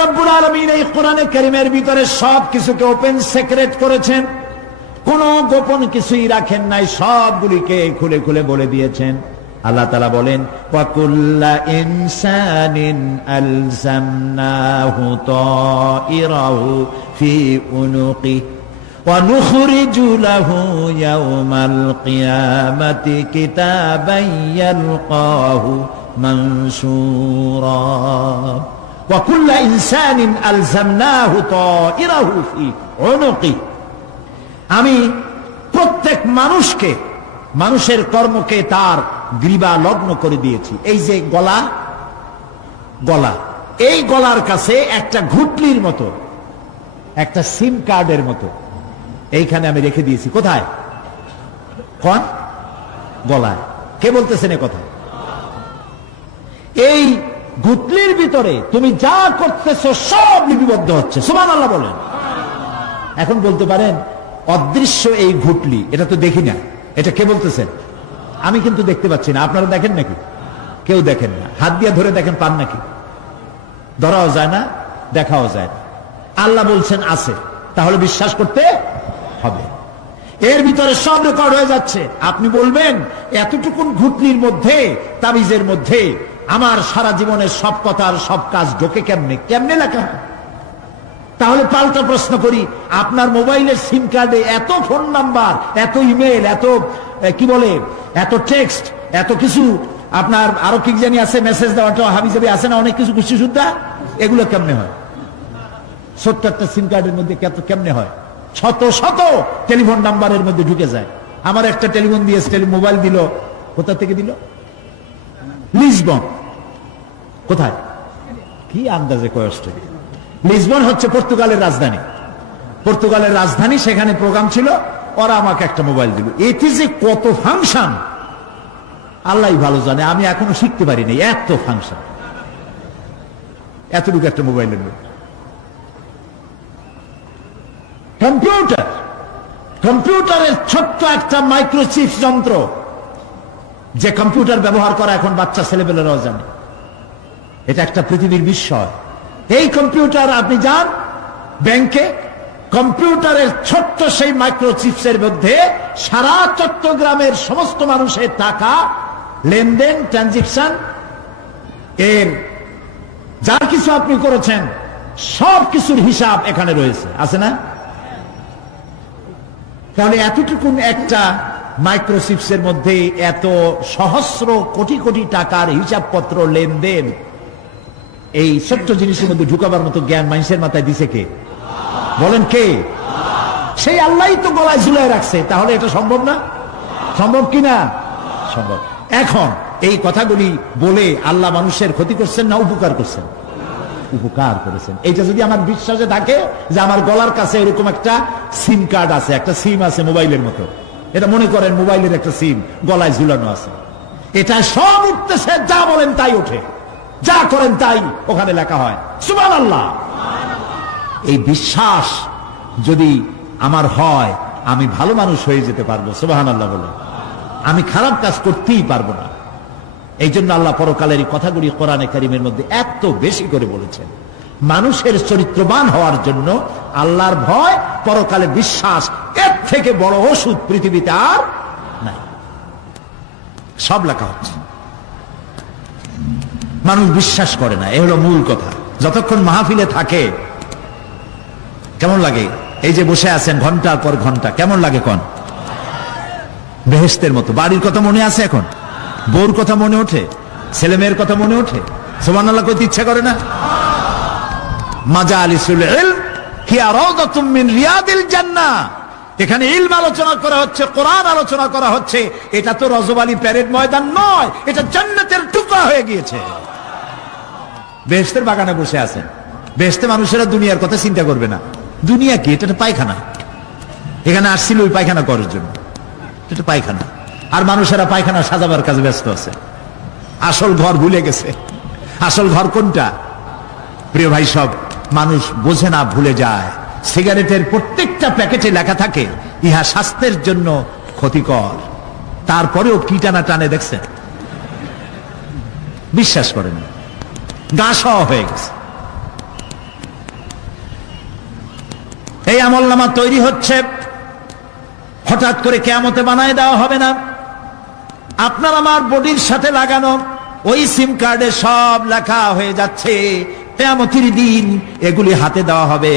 রব্বুল আলামিন এই কোরআনে কারীমের ভিতরে সব কিছুকে ওপেন সিক্রেট করেছেন, কোন গোপন কিছুই রাখেন নাই, সবগুলিকে খুলে খুলে বলে দিয়েছেন। আল্লাহ তাআলা বলেন, ওয়া কুল্লা ইনসানিন আলজামনাহু তাইরাহু ফি উনুকি ওয়া নুখরিজু লাহু ইয়াওমাল কিয়ামাতি কিতাবান ইয়ালকাহু মানসুরা। ওয়া কুল্লা ইনসানিন আলজামনাহু তাইরাহু ফি উনুকি, আমি প্রত্যেক মানুষকে, মানুষের কর্মকে তার গ্রীবা লগ্ন করে দিয়েছি। এই যে গলা, গলা, এই গলার কাছে একটা ঘুটলির মতো, একটা সিম কার্ডের মতো এইখানে আমি রেখে দিয়েছি। কোথায়? কোন গলায়? কে বলতেছেন এ কথা? এই ঘুটলির ভিতরে তুমি যা করতেছো সব লিপিবদ্ধ হচ্ছে। সুবহানাল্লাহ বলেন। এখন বলতে পারেন অদৃশ্য এই ঘুটলি, এটা তো দেখি না, এটা কে বলতেছেন? আমি কিন্তু দেখতে পাচ্ছি না। আপনারা দেখেন নাকি? কেউ দেখেন না। হাত দিয়ে ধরে দেখেন, পান নাকি? ধরাও যায় না, দেখাও যায় না। আল্লাহ বলছেন আছে, তাহলে বিশ্বাস করতে হবে। এর ভিতরে সব রেকর্ড হয়ে যাচ্ছে। আপনি বলবেন এতটুকুন ঘুটলির মধ্যে, তাবিজের মধ্যে আমার সারা জীবনের সব কথার সব কাজ ঢোকে কেমনে? কেমনে লেখা হয়? তাহলে পাল্টা প্রশ্ন করি, আপনার মোবাইলের সিম কার্ডে এত ফোন নাম্বার, এত ইমেল, এত কি বলে, এত টেক্সট, এত কিছু, আপনার আরো কি জানি আছে, মেসেজ দেওয়াটা হাবিজাবি আছে না, অনেক কিছু খুশি সুদ্ধা, এগুলো কেমনে হয়? ছোট্ট একটা সিম কার্ডের মধ্যে কেমনে হয়? শত শত টেলিফোন নাম্বারের মধ্যে ঢুকে যায়। আমার একটা টেলিফোন দিয়ে মোবাইল দিল, কোথা থেকে দিল? লিসবন। কোথায়? কি আন্দাজে কষ্ট। লিসবন হচ্ছে পর্তুগালের রাজধানী। পর্তুগালের রাজধানী, সেখানে প্রোগ্রাম ছিল, ওরা আমাকে একটা মোবাইল দিল। এতে যে কত ফাংশন আল্লাহ ভালো জানে, আমি এখনো শিখতে পারিনি। এত ফাংশন, এতটুকু একটা মোবাইলের মধ্যে। কম্পিউটার, কম্পিউটারের ছোট্ট একটা মাইক্রোচিপ যন্ত্র, যে কম্পিউটার ব্যবহার করা এখন বাচ্চা ছেলেপেলেরাও জানে। এটা একটা পৃথিবীর বিস্ময়। এই কম্পিউটার, আপনি যান ব্যাংকে, কম্পিউটারের ছোট্ট সেই মাইক্রোচিপসের মধ্যে সারা চট্টগ্রামের সমস্ত মানুষের টাকা লেনদেন, ট্রানজেকশন, এর যা কিছু আপনি করেছেন সব কিছুর হিসাব এখানে রয়েছে, আছে না? তাহলে এতটুকুন একটা মাইক্রোচিপসের মধ্যে এত সহস্র কোটি কোটি টাকার হিসাবপত্র, লেনদেন, এই ছোট্ট জিনিসের মধ্যে ঢুকাবার মতো জ্ঞান মানুষের মাথায় দিছে কে? বলেন কে? সেই আল্লাহই তো গলায় ঝুলাই রাখছে। তাহলে এটা সম্ভব না? সম্ভব কিনা? সম্ভব। এখন এই কথাগুলি বলে আল্লাহ মানুষের ক্ষতি করছেন না উপকার করছেন? উপকার করেছেন। এইটা যদি আমার বিশ্বাসে থাকে যে আমার গলার কাছে এরকম একটা সিম কার্ড আছে, একটা সিম আছে মোবাইলের মতো, এটা মনে করেন মোবাইলের একটা সিম গলায় ঝুলানো আছে, এটা সব উঠতেছে, যা বলেন তাই ওঠে, যা করেন তাই ওখানে লেখা হয়। সুবহানাল্লাহ। এই বিশ্বাস যদি আমার হয়, আমি ভালো মানুষ হয়ে যেতে পারবো। সুবহানাল্লাহ বলে আমি খারাপ কাজ করতেই পারবো না। এই জন্য আল্লাহ পরকালের কথাগুলি কোরআনে কারীমের মধ্যে এত বেশি করে বলেছেন। মানুষের চরিত্রবান হওয়ার জন্য আল্লাহর ভয়, পরকালে বিশ্বাস, এর থেকে বড় ওষুধ পৃথিবীতে আর নাই। সব লেখা হচ্ছে, মানুষ বিশ্বাস করে না, এ হলো মূল কথা। যতক্ষণ মাহফিলে থাকে কেমন লাগে? এই যে বসে আছেন ঘন্টার পর ঘন্টা, কেমন লাগে? কোন বেহেশতের মতো। বাড়ির কথা মনে আছে এখন? বউর কথা মনে ওঠে? ছেলে মেয়ের কথা মনে ওঠে? সুবহানাল্লাহ করতে ইচ্ছা করে না? মাজালিসুল ইলম হিয়া রাউদাতুম মিন রিয়াদিল জান্নাহ। এখানে ইলম আলোচনা করা হচ্ছে, কোরআন আলোচনা করা হচ্ছে। এটা তো রজবালি প্যারেড ময়দান নয়, এটা জান্নাতের টুকরা হয়ে গিয়েছে। বেহেশতের বাগানে বসে আছেন। বেহেশতে মানুষেরা দুনিয়ার কথা চিন্তা করবে না। দুনিয়া কি? এটা পায়খানা। এখানে আসছিল ওই পায়খানা করার জন্য, এটা পায়খানা। আর মানুষেরা পায়খানা সাজাবার কাজে ব্যস্ত আছে, আসল ঘর ভুলে গেছে। আসল ঘর কোনটা? প্রিয় ভাই, সব মানুষ বোঝে না, ভুলে যায়। সিগারেটের প্রত্যেকটা প্যাকেটে লেখা থাকে ইহা স্বাস্থ্যের জন্য ক্ষতিকর, তারপরেও কি টানা টানে দেখছেন? বিশ্বাস করেন, গা সহ হয়ে গেছে। আমলনামা তৈরি হচ্ছে, হঠাৎ করে কিয়ামতে বানায় দেওয়া হবে না। আপনার আমার বডির সাথে লাগানো ওই সিম কার্ডে সব লেখা হয়ে যাচ্ছে, কিয়ামতের দিন এগুলি হাতে দেওয়া হবে।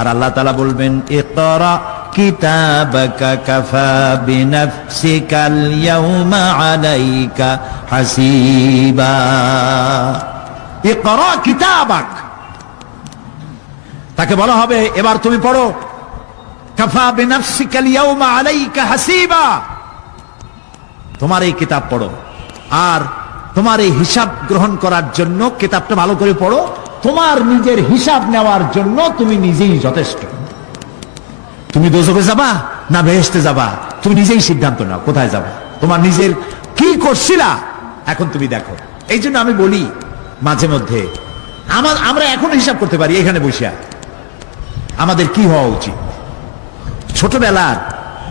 আর আল্লাহ তাআলা বলবেন, ইকরা কিতাবাকা কাফা বিনাফসিকাল ইয়াউমা আলাইকা হাসিবা। ইকরা কিতাবাক, তাকে বলা হবে এবার তুমি পড়ো। কাফা বিনাফসিকাল ইয়াউমা আলাইকা হাসিবা, তোমার এই কিতাব পড়ো, আর তোমার এই হিসাব গ্রহণ করার জন্য কিতাবটা ভালো করে পড়ো। তোমার নিজের হিসাব নেওয়ার জন্য তুমি নিজেই যথেষ্ট। তুমি দোজখে যাবা না বেহেশতে যাবা, তুমি নিজেই সিদ্ধান্ত নাও কোথায় যাবা। তোমার নিজের কি করছিলা এখন তুমি দেখো। এই জন্য আমি বলি মাঝে মধ্যে আমরা এখন হিসাব করতে পারি এখানে বসে আমাদের কি হওয়া উচিত। ছোটবেলার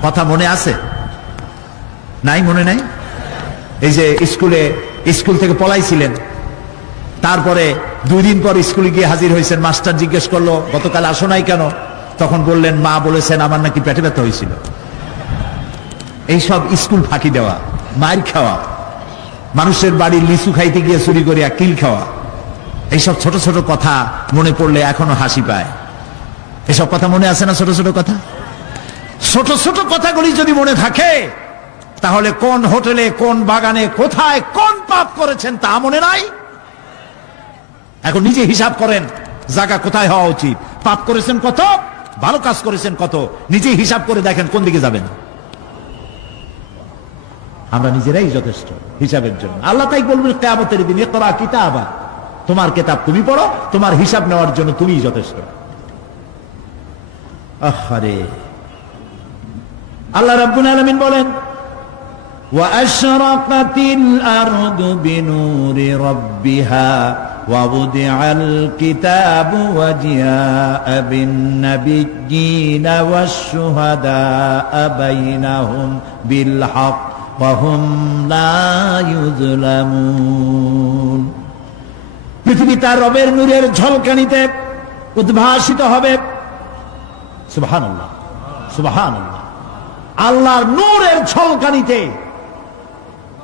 কথা মনে আছে? নাই, মনে নাই? এই যে স্কুল থেকে পলাইছিলেন, তারপরে 2 দিন পর স্কুলে গিয়ে হাজির হয়েছেন, মাস্টার জিজ্ঞেস করলো গতকাল আসো নাই কেন? তখন বললেন মা বলেছেন আমার নাকি পেটে ব্যথা হয়েছিল। এইসব স্কুল ফাঁকি দেওয়া, মার খাওয়া, মানুষের বাড়ির লিচু খাইতে গিয়ে চুরি করিয়া কিল খাওয়া, এইসব ছোট ছোট কথা মনে পড়লে এখনো হাসি পায়। এসব কথা মনে আছে না? ছোট ছোট কথা, ছোট ছোট কথাগুলি যদি মনে থাকে তাহলে কোন হোটেলে, কোন বাগানে, কোথায় কোন পাপ করেছেন তা মনে নাই? এখন নিজে হিসাব করেন জায়গা কোথায় হওয়া উচিত, পাপ করেছেন কত, ভালো কাজ করেছেন কত, নিজে হিসাব করে দেখেন কোন দিকে যাবেন। আমরা নিজেরাই যথেষ্ট হিসাবের জন্য। আল্লাহ তাই বলবেন কিয়ামতের দিন, ইকরা কিতাবা, তোমার কিতাব তুমি পড়ো, তোমার হিসাব নেওয়ার জন্য তুমিই যথেষ্ট। আহারে, আল্লাহ রাব্বুল আলামিন বলেন, وَأَشْرَقَتِ الْأَرْضُ بِنُورِ رَبِّهَا وَوُضِعَ الْكِتَابُ وَجِاءَ بِالنَّبِيِّينَ وَالشُّهَدَاءَ بَيْنَهُمْ بِالْحَقِّ وَهُمْ لَا يُظْلَمُونَ। পৃথিবী তার রবের নূরের ঝলকানিতে উদ্ভাসিত হবে। সুবহানাল্লাহ, সুবহানাল্লাহ। আল্লাহর নূরের ঝলকানিতে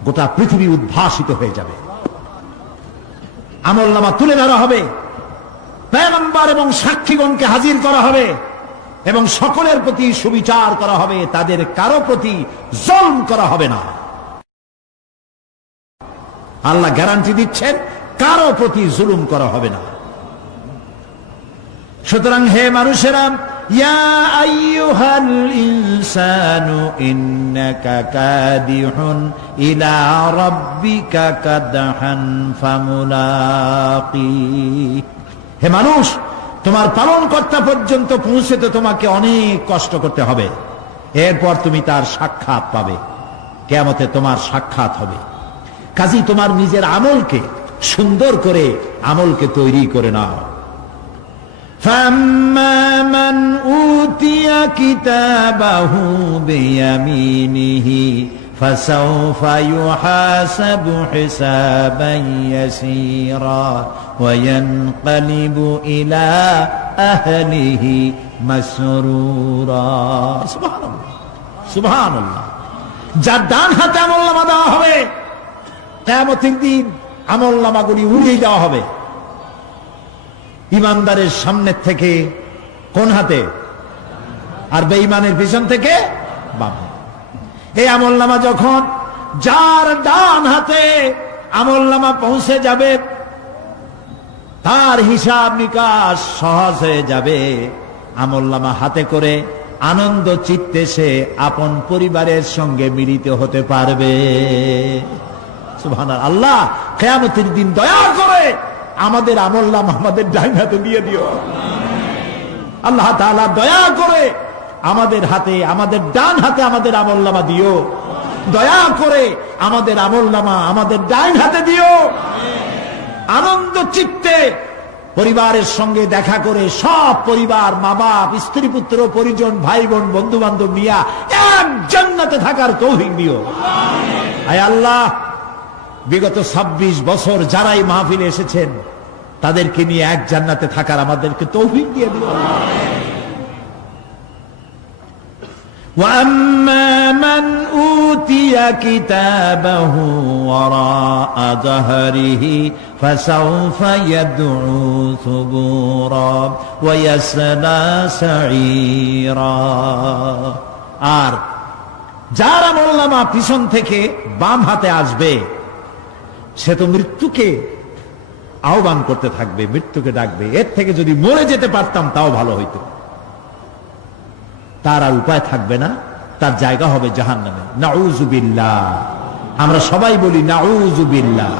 গোটা পৃথিবী উদ্ভাসিত হয়ে যাবে। আমলনামা তুলে ধরা হবে, পয়গম্বর এবং সাক্ষীগণকে হাজির করা হবে এবং সকলের প্রতি সুবিচার করা হবে, তাদের কারো প্রতি জুলম করা হবে না। আল্লাহ গ্যারান্টি দিচ্ছেন কারো প্রতি জুলুম করা হবে না। সুতরাং হে মানুষেরা, ইয়া আইয়ুহাল ইনসানু ইন্নাকা কাদিহুন ইলা রাব্বিকা কাদহান ফামুলাকি। হে মানুষ, তোমার পালনকর্তা পর্যন্ত পৌঁছতে তোমাকে অনেক কষ্ট করতে হবে, এরপর তুমি তার সাক্ষাৎ পাবে। কিয়ামতে তোমার সাক্ষাৎ হবে। কাজী তোমার নিজের আমলকে সুন্দর করে আমলকে তৈরি করে নাও। فَأَمَّا مَنْ أُوتِيَ كِتَابَهُ بِيَمِينِهِ فَسَوْفَ يُحَاسَبُ حِسَابًا يَسِيرًا وَيَنْقَلِبُ إِلَى أَهْلِهِ مسرورا। সুবহানাল্লাহ, সুবহানাল্লাহ। যার ডান হাতে আমলনামা দেওয়া হবে, কিয়ামতের দিন আমলনামাগুলি উড়িয়ে দেওয়া হবে। ইমানদারের সামনের থেকে কোন হাতে, আর বেঈমানের পিছন থেকে বাম হাতে। এই আমলনামা যখন যার ডান হাতে আমলনামা পৌঁছে যাবে, তার হিসাব নিকাশ সহজ হয়ে যাবে। আমলনামা হাতে করে আনন্দ চিত্তে সে আপন পরিবারের সঙ্গে মিলিত হতে পারবে। সুবহানাল্লাহ। আল্লাহ কিয়ামতের দিন দয়া করে আমাদের আমলনামা আমাদের ডান হাতে দিয়ে দিও। আল্লাহ তাআলা দয়া করে আমাদের হাতে, আমাদের ডান হাতে আমাদের আমলনামা দিও। দয়া করে আমাদের আমলনামা আমাদের ডান হাতে দিও। আনন্দ চিত্তে পরিবারের সঙ্গে দেখা করে সব পরিবার, মা বাপ, স্ত্রী পুত্র পরিজন, ভাই বোন, বন্ধু বান্ধব নিয়ে এক জান্নাতে থাকার তৌফিক দিও। আয় আল্লাহ, বিগত 26 বছর যারাই মাহফিলে এসেছেন তাদেরকে নিয়ে এক জান্নাতে থাকার আমাদেরকে তৌফিক দিয়ে দিও। وَأَمَّا مَنْ أُوتِيَ كِتَابَهُ وَرَاءَ ظَهْرِهِ فَسَوْفَ يَدْعُو ثُبُورًا وَيَصْلَى سَعِيرًا। আর যার আমলনামা পিছন থেকে বাম হাতে আসবে সে তো মৃত্যুকে আহ্বান করতে থাকবে, মৃত্যুকে ডাকবে। এর থেকে যদি মরে যেতে পারতাম তাও ভালো হইতো। তার আর উপায় থাকবে না, তার জায়গা হবে জাহান্নামে। নাউযু বিল্লাহ। আমরা সবাই বলি নাউযু বিল্লাহ।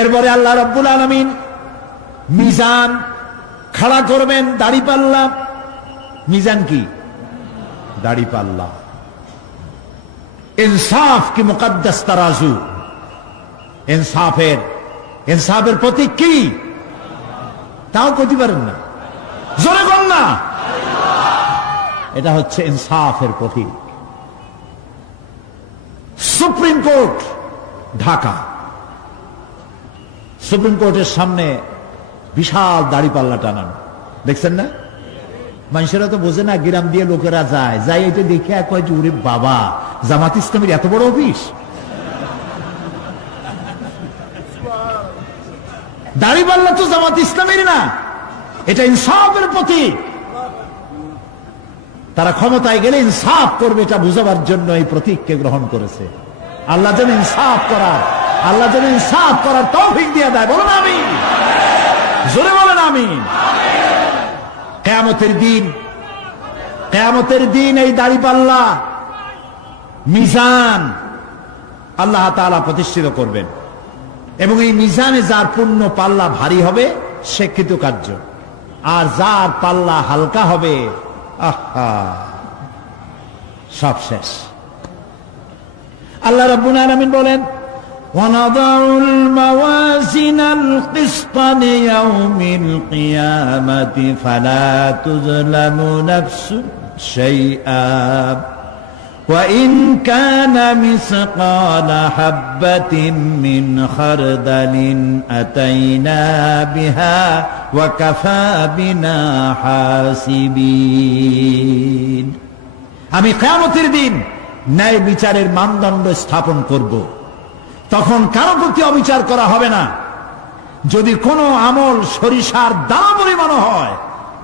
এরপরে আল্লাহ রাব্বুল আলামিন মিজান খাড়া করবেন, দাড়িপাল্লা। মিজান কি? দাড়িপাল্লা। ইনসাফ কি মুকদ্দাস তারাজু। ইনসাফের প্রতীক কি? তাও কইতে পারেন না, জোরে বল না। এটা হচ্ছে ইনসাফের প্রতীক। সুপ্রিম কোর্ট ঢাকা, সুপ্রিম কোর্টের সামনে বিশাল দাড়িপাল্লা টানানো, দেখছেন না? মানুষেরা তো বোঝে না, গ্রাম দিয়ে লোকেরা যায়, যাই এটা দেখে কয় যে ওরে বাবা, জামাত ইসলামের এত বড় অফিস। দাড়িপাল্লা তো জামাত ইসলামের না, এটা ইনসাফের প্রতীক। তারা ক্ষমতায় গেলে ইনসাফ করবে এটা বুঝাবার জন্য এই প্রতীককে গ্রহণ করেছে। আল্লাহ যেন ইনসাফ করার তৌফিক দিয়ে দেয়। বলুন আমিন, জোরে বলেন আমিন। কিয়ামতের দিন এই দাড়িপাল্লা মিজান আল্লাহ তাআলা প্রতিষ্ঠিত করবেন, এবং এই মিজানে যার পুণ্য পাল্লা ভারী হবে সে কৃতকার্য, আর যার পাল্লা হালকা হবে আহা সব শেষ। আল্লাহ রাব্বুল আলামিন বলেন, وَنَضَعُ الْمَوَازِينَ الْقِسْطَ لِيَوْمِ الْقِيَامَةِ فَلَا تُظْلَمُ نَفْسٌ شَيْئًا وَإِنْ كَانَ مِثْقَالَ حَبَّةٍ مِّنْ خَرْدَلٍ أَتَيْنَا بِهَا وَكَفَى بِنَا حَاسِبِينَ। আমি কিয়ামতের দিন ন্যায় বিচারের মানদণ্ড স্থাপন করব। তখন কারো প্রতি অবিচার করা হবে না। যদি কোনো আমল সরিষার দানা পরিমাণ হয়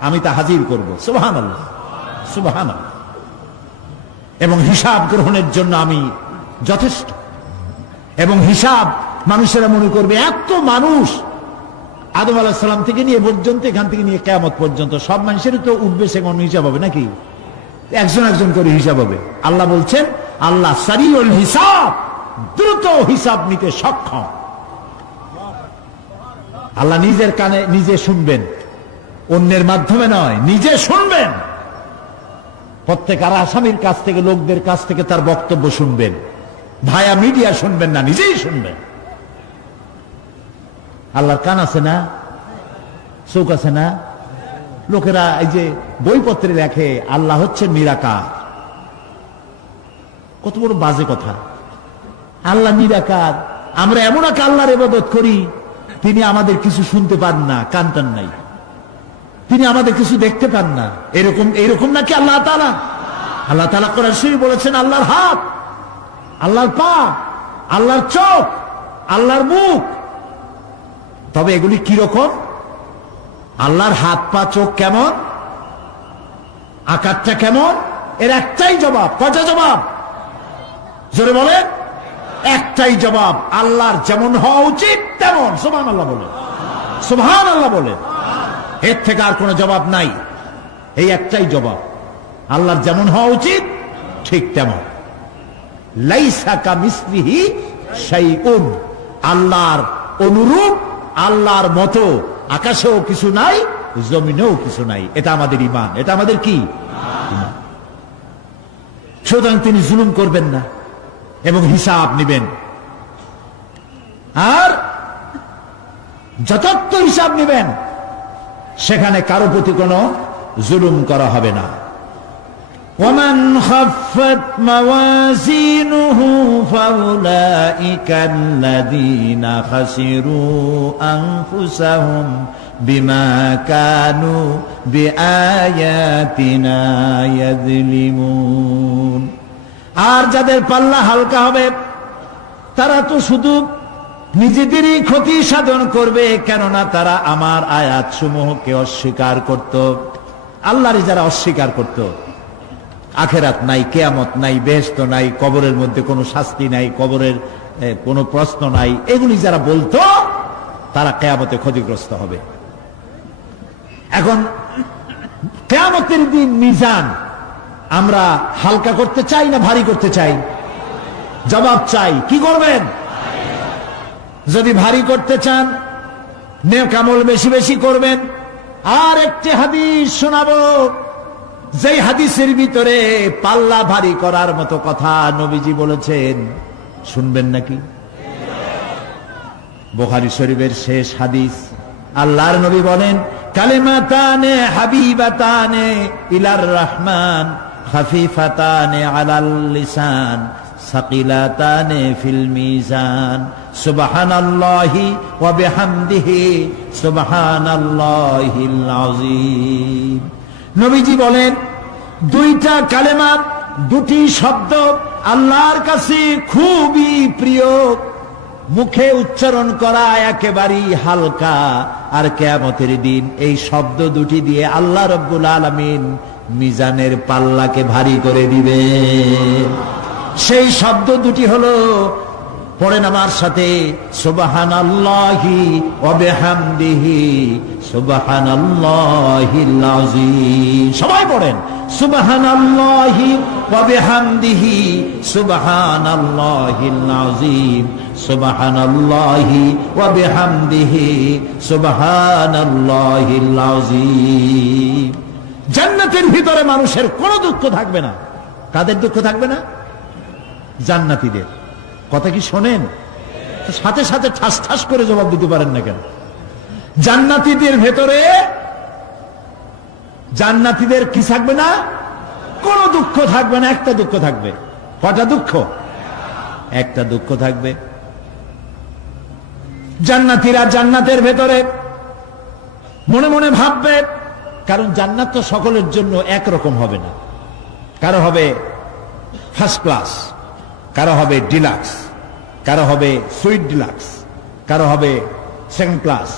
আমি তা হাজির করব। সুবহানাল্লাহ, সুবহানাল্লাহ। এবং হিসাব গ্রহণের জন্য আমি যথেষ্ট। এবং হিসাব মানুষেরা মনে করবে এত মানুষ, আদম আলাইহিস সালাম থেকে নিয়ে পর্যন্ত, এখান থেকে নিয়ে কিয়ামত পর্যন্ত সব মানুষেরই তো উঠবে সেখানে হিসাব হবে নাকি? একজন একজন করে হিসাব হবে। আল্লাহ বলছেন আল্লাহ সারিউল হিসাব, দ্রুত হিসাব নিতে সক্ষম। আল্লাহ নিজের কানে নিজে শুনবেন, অন্যের মাধ্যমে নয়, নিজে শুনবেন। প্রত্যেক আর আসামির কাছ থেকে, লোকদের কাছ থেকে তার বক্তব্য শুনবেন, ভায়া মিডিয়া শুনবেন না, নিজেই শুনবেন। আল্লাহর কান আছে না, চোখ আছে না? লোকেরা এই যে বইপত্রে লেখে আল্লাহ হচ্ছে নিরাকার, কত বড় বাজে কথা। আল্লাহ নিরাকার, আমরা এমন এক আল্লাহর ইবাদত করি তিনি আমাদের কিছু শুনতে পান না, কান টান নাই, তিনি আমাদের কিছু দেখতে পান না। এরকম নাকি আল্লাহ তাআলা? আল্লাহ তাআলা কোরআন শরীফে বলেছেন আল্লাহর হাত, আল্লাহর পা, আল্লাহর চোখ, আল্লাহর মুখ। তবে এগুলি কি রকম? আল্লাহর হাত, পা, চোখ কেমন, আকারটা কেমন? এর একটাই জবাব। কয়টা জবাব? জোরে বলেন। একটাই জবাব, আল্লাহর যেমন হওয়া উচিত তেমন। সুবহানাল্লাহ বলেন, সুবহানাল্লাহ বলেন। এর থেকে আর কোনো জবাব নাই, এই একটাই জবাব, আল্লাহর যেমন হওয়া উচিত ঠিক তেমন। লাইসা কামিসলিহি শাইউন, আল্লাহর অনুরূপ, আল্লাহর মতো আকাশেও কিছু নাই, জমিনেও কিছু নাই। এটা আমাদের ঈমান, এটা আমাদের কি? ঈমান। সুতরাং তিনি জুলুম করবেন না এবং হিসাব নেবেন, আর যথার্থ হিসাব নেবেন। সেখানে কারো প্রতি কোনো জুলুম করা হবে না। ومن خفت موازينه فأولئك الذين خسروا أنفسهم বিমা কানু বিআয়াতিনা ইয়াযলিমুন। আর যাদের পাল্লা হালকা হবে তারা তো শুধু নিজেদেরই ক্ষতি সাধন করবে, কেননা তারা আমার আয়াত সমূহকে অস্বীকার করত। আল্লাহরই যারা অস্বীকার করত, আখেরাত নাই, কিয়ামত নাই, বেহেশত নাই, কবরের মধ্যে কোনো শাস্তি নাই, কবরের কোনো প্রশ্ন নাই, এগুলি যারা বলতো তারা কিয়ামতে ক্ষতিগ্রস্ত হবে। এখন কিয়ামতের দিন মিজান আমরা হালকা করতে চাই না ভারী করতে চাই? জবাব চাই। কি করবেন? যদি ভারী করতে চান নেক আমল বেশি বেশি করবেন। আর একটি হাদিস শোনাবো, যেই হাদিসের ভিতরে পাল্লা ভারী করার মতো কথা নবীজি বলেছেন। শুনবেন নাকি? বুখারী শরীফের শেষ হাদিস। আল্লাহর নবী বলেন, কালিমাতানে হাবিবাতানে ইলার রহমান খাফিফাতানে আলাল লিসান সাকিলাতানে ফিল মিজান সুবহানাল্লাহি ওয়া বিহামদিহি সুবহানাল্লাহিল আযীম। নবীজি বলেন, দুইটা কালেমা, দুটি শব্দ আল্লাহর কাছে খুবই প্রিয়, মুখে উচ্চারণ করা একেবারেই হালকা। আর কিয়ামতের দিন এই শব্দ দুটি দিয়ে আল্লাহ রাব্বুল আলামিন মিজানের পাল্লাকে ভারী করে দিবে। সেই শব্দ দুটি হলো, পড়েন আমার সাথে, সুবহানাল্লাহি ওয়া বিহামদিহি সুবহানাল্লাহিল আযীম। সবাই পড়েন, সুবহানাল্লাহি ওয়া বিহামদিহি সুবহানাল্লাহিল আযীম সুবহানাল্লাহি ওয়া বিহামদিহি সুবহানাল্লাহিল আযীম। জান্নাতের ভিতরে মানুষের কোনো দুঃখ থাকবে না। কাদের দুঃখ থাকবে না? জান্নাতীদের। কথা কি শোনেন? সাথে সাথে ঠাস ঠাস করে জবাব দিতে পারেন না কেন? জান্নাতীদের ভেতরে, জান্নাতীদের কি থাকবে না? কোনো দুঃখ থাকবে না। একটা দুঃখ থাকবে। কটা দুঃখ? একটা দুঃখ থাকবে। জান্নাতীরা জান্নাতের ভেতরে মনে মনে ভাববে, কারণ জান্নাত তো সকলের জন্য একরকম হবে না। কারো হবে ফার্স্ট ক্লাস, কারো হবে ডিলাক্স, কারো হবে সুইট ডিলাক্স, কারো হবে second class,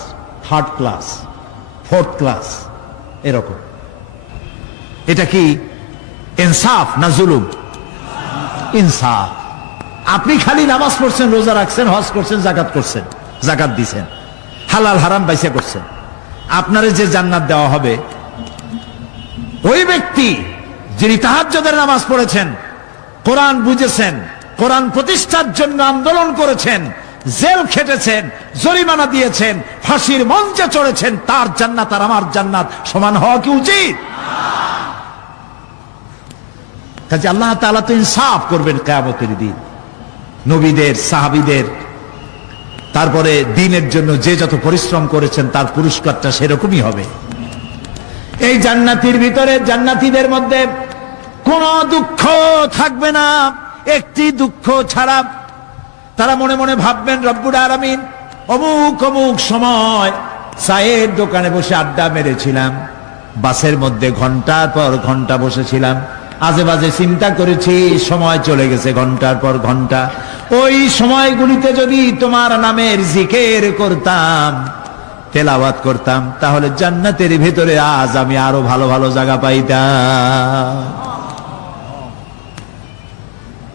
third class, fourth class, এরকম। এটা কি ইনসাফ না জুলুম? ইনসাফ। আপনি খালি নামাজ পড়ছেন, রোজা রাখছেন, হজ করছেন, যাকাত করছেন, যাকাত দিছেন, হালাল হারাম বাইসা করছেন, আপনারে যে জান্নাত দেওয়া হবে, ওই ব্যক্তি যিনি তাহাজ্জুদের নামাজ পড়েছেন, কোরআন বুঝেছেন, কোরআন প্রতিষ্ঠার জন্য আন্দোলন করেছেন, জেল খেটেছেন, জরিমানা দিয়েছেন, ফাঁসির মঞ্চে চড়েছেন, তার জান্নাত আর আমার জান্নাত সমান হওয়া কি উচিত? কাজে আল্লাহ তাআলা তো ইনসাফ করবেন কিয়ামতের দিন। নবীদের, সাহাবীদের, তারপরে দ্বীনের জন্য যে যত পরিশ্রম করেছেন তার পুরস্কারটা সেরকমই হবে। এই জান্নাতের ভিতরে, জান্নাতীদের মধ্যে কোনো দুঃখ থাকবে না, একটি দুঃখ ছাড়া। তারা মনে মনে ভাববেন, রব্বুল আলামিন, অমুক অমুক সময় চায়ের দোকানে বসে আড্ডা মেরেছিলাম, বাসের মধ্যে ঘন্টার পর ঘন্টা বসেছিলাম, আজে বাজে চিন্তা করেছি, সময় চলে গেছে ঘন্টার পর ঘন্টা। ওই সময়গুলিতে যদি তোমার নামের জিকির করতাম, তেলাওয়াত করতাম, তাহলে জান্নাতের ভিতরে আজ আমি আরো ভালো ভালো জায়গা পাইতাম।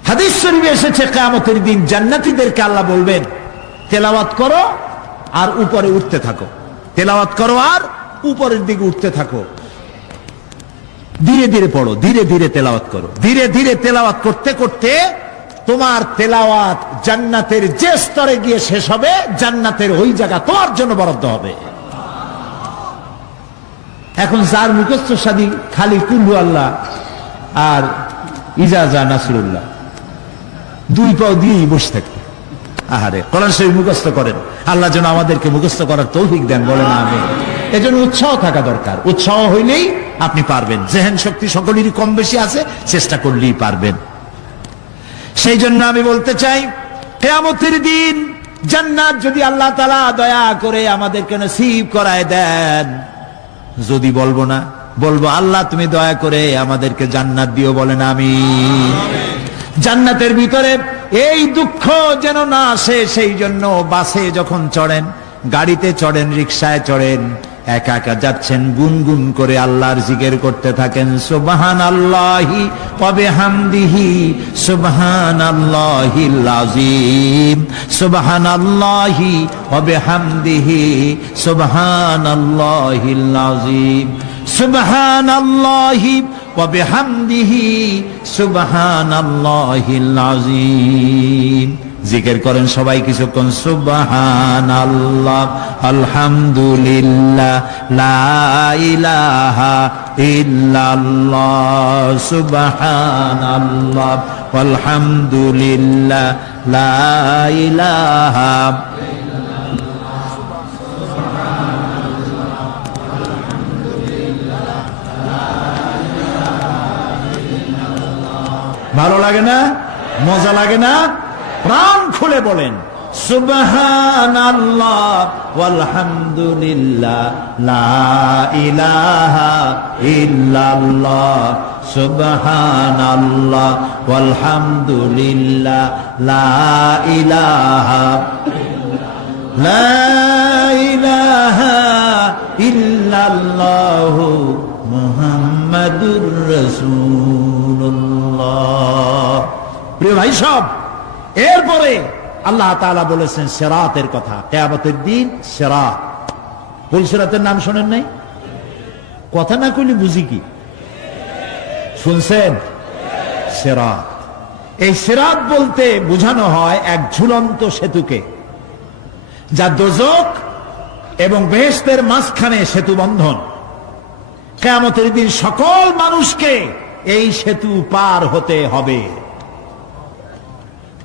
হাদিস শরীফে এসেছে, কিয়ামতের দিন জান্নাতীদেরকে আল্লাহ বলবেন, তেলাওয়াত করো আর উপরে উঠতে থাকো, তেলাওয়াত করো আর উপরের দিকে উঠতে থাকো, ধীরে ধীরে পড়ো, ধীরে ধীরে তেলাওয়াত করো। ধীরে ধীরে তেলাওয়াত করতে করতে তোমার তেলাওয়াত জান্নাতের যে স্তরে গিয়ে শেষ হবে, জান্নাতের ওই জায়গা তোমার জন্য বরাদ্দ হবে। এখন যার মুখস্থ সাদি খালি কুল্লু আল্লাহ আর ইজাজা নাসরুল্লাহ, দুই পাও দিয়েই বসে থাকবে। আহারে, কোরআন শরীফ মুখস্থ করেন, আল্লাহ যেন আমাদেরকে মুখস্থ করার তৌফিক দেন, বলেন আমিন। এজন্য উৎসাহ থাকা দরকার। উৎসাহ হইলেই আপনি পারবেন। জেহেন শক্তি সকলেরই কম বেশি আছে, চেষ্টা করলেই পারবেন। সেই জন্য আমি বলতে চাই, কিয়ামতের দিন জান্নাত যদি আল্লাহ তাআলা দয়া করে আমাদেরকে নসিব করায় দেন, যদি বলবো না, বলবো আল্লাহ তুমি দয়া করে আমাদেরকে জান্নাত দিও, বলেন আমিন। জান্নাতের ভিতরে এই দুঃখ যেন না আসে, সেই জন্য বাসে যখন চড়েন, গাড়িতে চড়েন, রিকশায় চড়েন, একা একা যাচ্ছেন, গুনগুন করে আল্লাহর জিকির করতে থাকেন, সুবহানাল্লাহি ওয়া বিহামদিহি সুবহানাল্লাহিল আযীম, সুবহানাল্লাহি ওয়া বিহামদিহি সুবহানাল্লাহিল আযীম, সুবহানাল্লাহি ওয়া বিহামদিহি সুবহানাল্লাহিল আযীম। জিকির করেন সবাই কিছুক্ষণ, সুবহানাল্লাহ, আলহামদুলিল্লাহ, লা ইলাহা ইল্লাল্লাহ, সুবহানাল্লাহ, আলহামদুলিল্লাহ, লা ইলাহা। ভালো লাগে না? মজা লাগে না? প্রাণ খুলে বলেন সুবহানাল্লাহ ওয়ালহামদুলিল্লাহ, লা ইলাহা ইল্লাল্লাহ, সুবহানাল্লাহ ওয়ালহামদুলিল্লাহ, লা ইলাহা, লা ইলাহা ইল্লাল্লাহ, মুহাম্মাদুর রাসূলুল্লাহ। প্রিয় ভাই সব, এরপরে আল্লাহ তাআলা বলেছেন সিরাতের কথা, কিয়ামতের দিন সিরাত। পুল সিরাতের নাম শোনেন নাই? কথা না কইলে বুঝি কি? শুনছেন? সিরাত। এই সিরাত বলতে বোঝানো হয় এক ঝুলন্ত সেতুকে, যা দোজখ এবং বেহেশতের মাঝখানে সেতু বন্ধন। কিয়ামতের দিন সকল মানুষকে এই সেতু পার হতে হবে।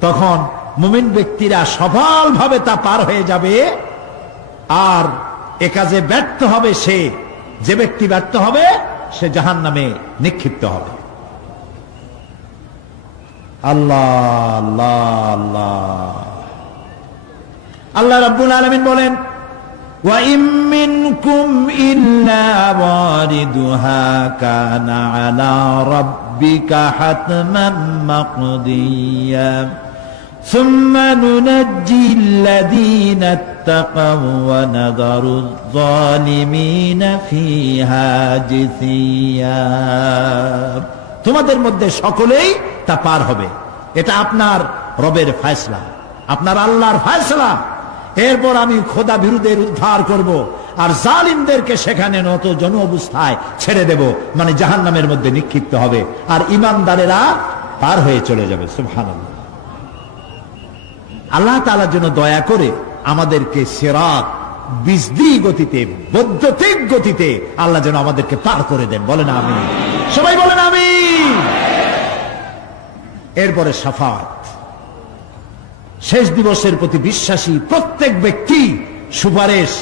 তখন মুমিন ব্যক্তিরা সফলভাবে তা পার হয়ে যাবে, আর এ কাজে ব্যর্থ হবে সে, যে ব্যক্তি ব্যর্থ হবে সে জাহান্নামে নিক্ষিপ্ত হবে। আল্লাহ আল্লাহ আল্লাহ। আল্লাহ রাব্বুল আলামিন বলেন, ওয়া ইম মিনকুম ইল্লা ওয়ারিদুহা কানা আলা রাব্বিকা হাতমান মাকদিয়া সুম্মা নুনাজ্জিল্লাযীনা ইত্তাকাও ওয়া নাযারুয যালিমিনা ফীহা জিসিয়া। তোমাদের মধ্যে সকলেই তা পার হবে, এটা আপনার রবের ফয়সালা, আপনার আল্লাহর ফয়সালা। এরপর আমি খোদা বিরুদ্ধের উদ্ধার করব, আর জালিমদেরকে সেখানে নত জন অবস্থায় ছেড়ে দেব, মানে জাহান্নামের মধ্যে নিক্ষিপ্ত হবে, আর ঈমানদারেরা পার হয়ে চলে যাবে। সুবহানাল্লাহ। আল্লাহ তাআলার জন্য দয়া করে আমাদেরকে সিরাত বিজলি গতিতে, বৈদ্যুতিক গতিতে আল্লাহ যেন আমাদেরকে পার করে দেন, বলেন আমিন। সবাই বলেন আমিন। এরপরে শাফাত, শেষ দিবসের প্রতি বিশ্বাসী প্রত্যেক ব্যক্তি সুপারিশ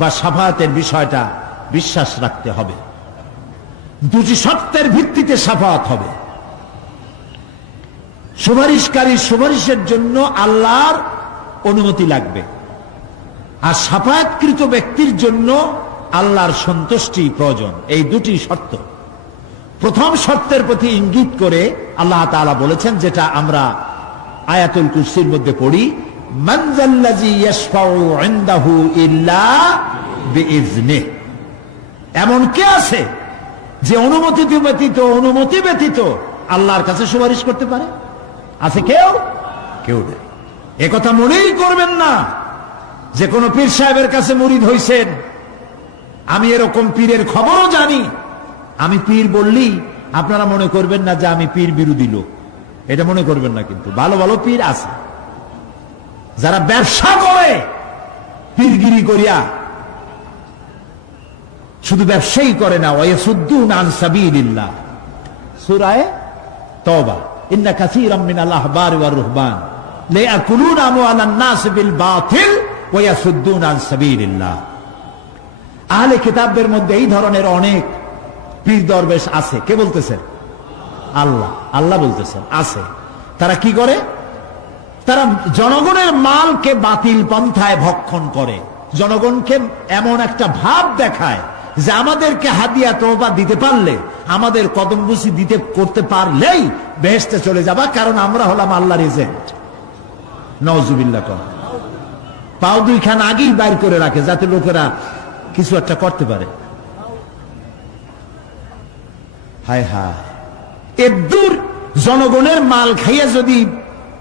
বা শাফাতের বিষয়টা বিশ্বাস রাখতে হবে। দুটি শর্তের ভিত্তিতে শাফাত হবে। সুপারিশকারী সুপারিশের জন্য আল্লাহর অনুমতি লাগবে, আর শাফায়াতকৃত ব্যক্তির জন্য আল্লাহর সন্তুষ্টি প্রয়োজন। এই দুটি শর্ত। প্রথম শর্তের প্রতি ইঙ্গিত করে আল্লাহ তাআলা বলেছেন, যেটা আমরা আয়াতুল কুরসির মধ্যে পড়ি, মান যাল্লাযী ইয়াশফাউ ইনদাহু ইল্লা বিইজনিহি। এমন কে আছে যে অনুমতি ব্যতীত আল্লাহর কাছে সুপারিশ করতে পারে? আছে কেউ? কেউ নেই। এ কথা মনেই করবেন না যে কোন পীর সাহেবের কাছে মুরিদ হইছেন, আমি এরকম পীরের খবরও জানি। আমি পীর বললি আপনারা মনে করবেন না যে আমি পীর বিরোধী লোক, এটা মনে করবেন না। কিন্তু ভালো ভালো পীর আছে যারা ব্যবসা করে পীরগিরি করিয়া, শুধু ব্যবসায়ী করে না, ওয়ায়াসুদ্দুনা আন সাবিলিল্লাহ। সূরা তাওবা, ইন্না কাসীরাম মিনাল আহবারি ওয়ার রুহবান লায়াকুলুনা আমওয়ালান নাস বিল বাতিল ওয়ায়াসুদ্দুনা আন সাবিলিল্লাহ। আহলে কিতাবদের মধ্যে এই ধরনের অনেক পীর দরবেশ আছে। কে বলতেছেন? আল্লাহ। আল্লাহ বলতেছেন আছে। তারা কি করে? তারা জনগণের মালকে বাতিল পন্থায় ভক্ষণ করে, জনগণকে এমন একটা ভাব দেখায় যে আমাদেরকে হাদিয়া তোবা দিতে পারলে, আমাদের কদমবুসি দিতে করতে পারলেই বেহেশতে চলে যাবা, কারণ আমরা হলাম আল্লাহর এজেন্ট। নাউজুবিল্লাহ। পাও দুইখান আগেই বাইর করে রাখে যাতে লোকেরা কিছু একটা করতে পারে। হায় হায়, এদূর জনগণের মাল খাইয়া যদি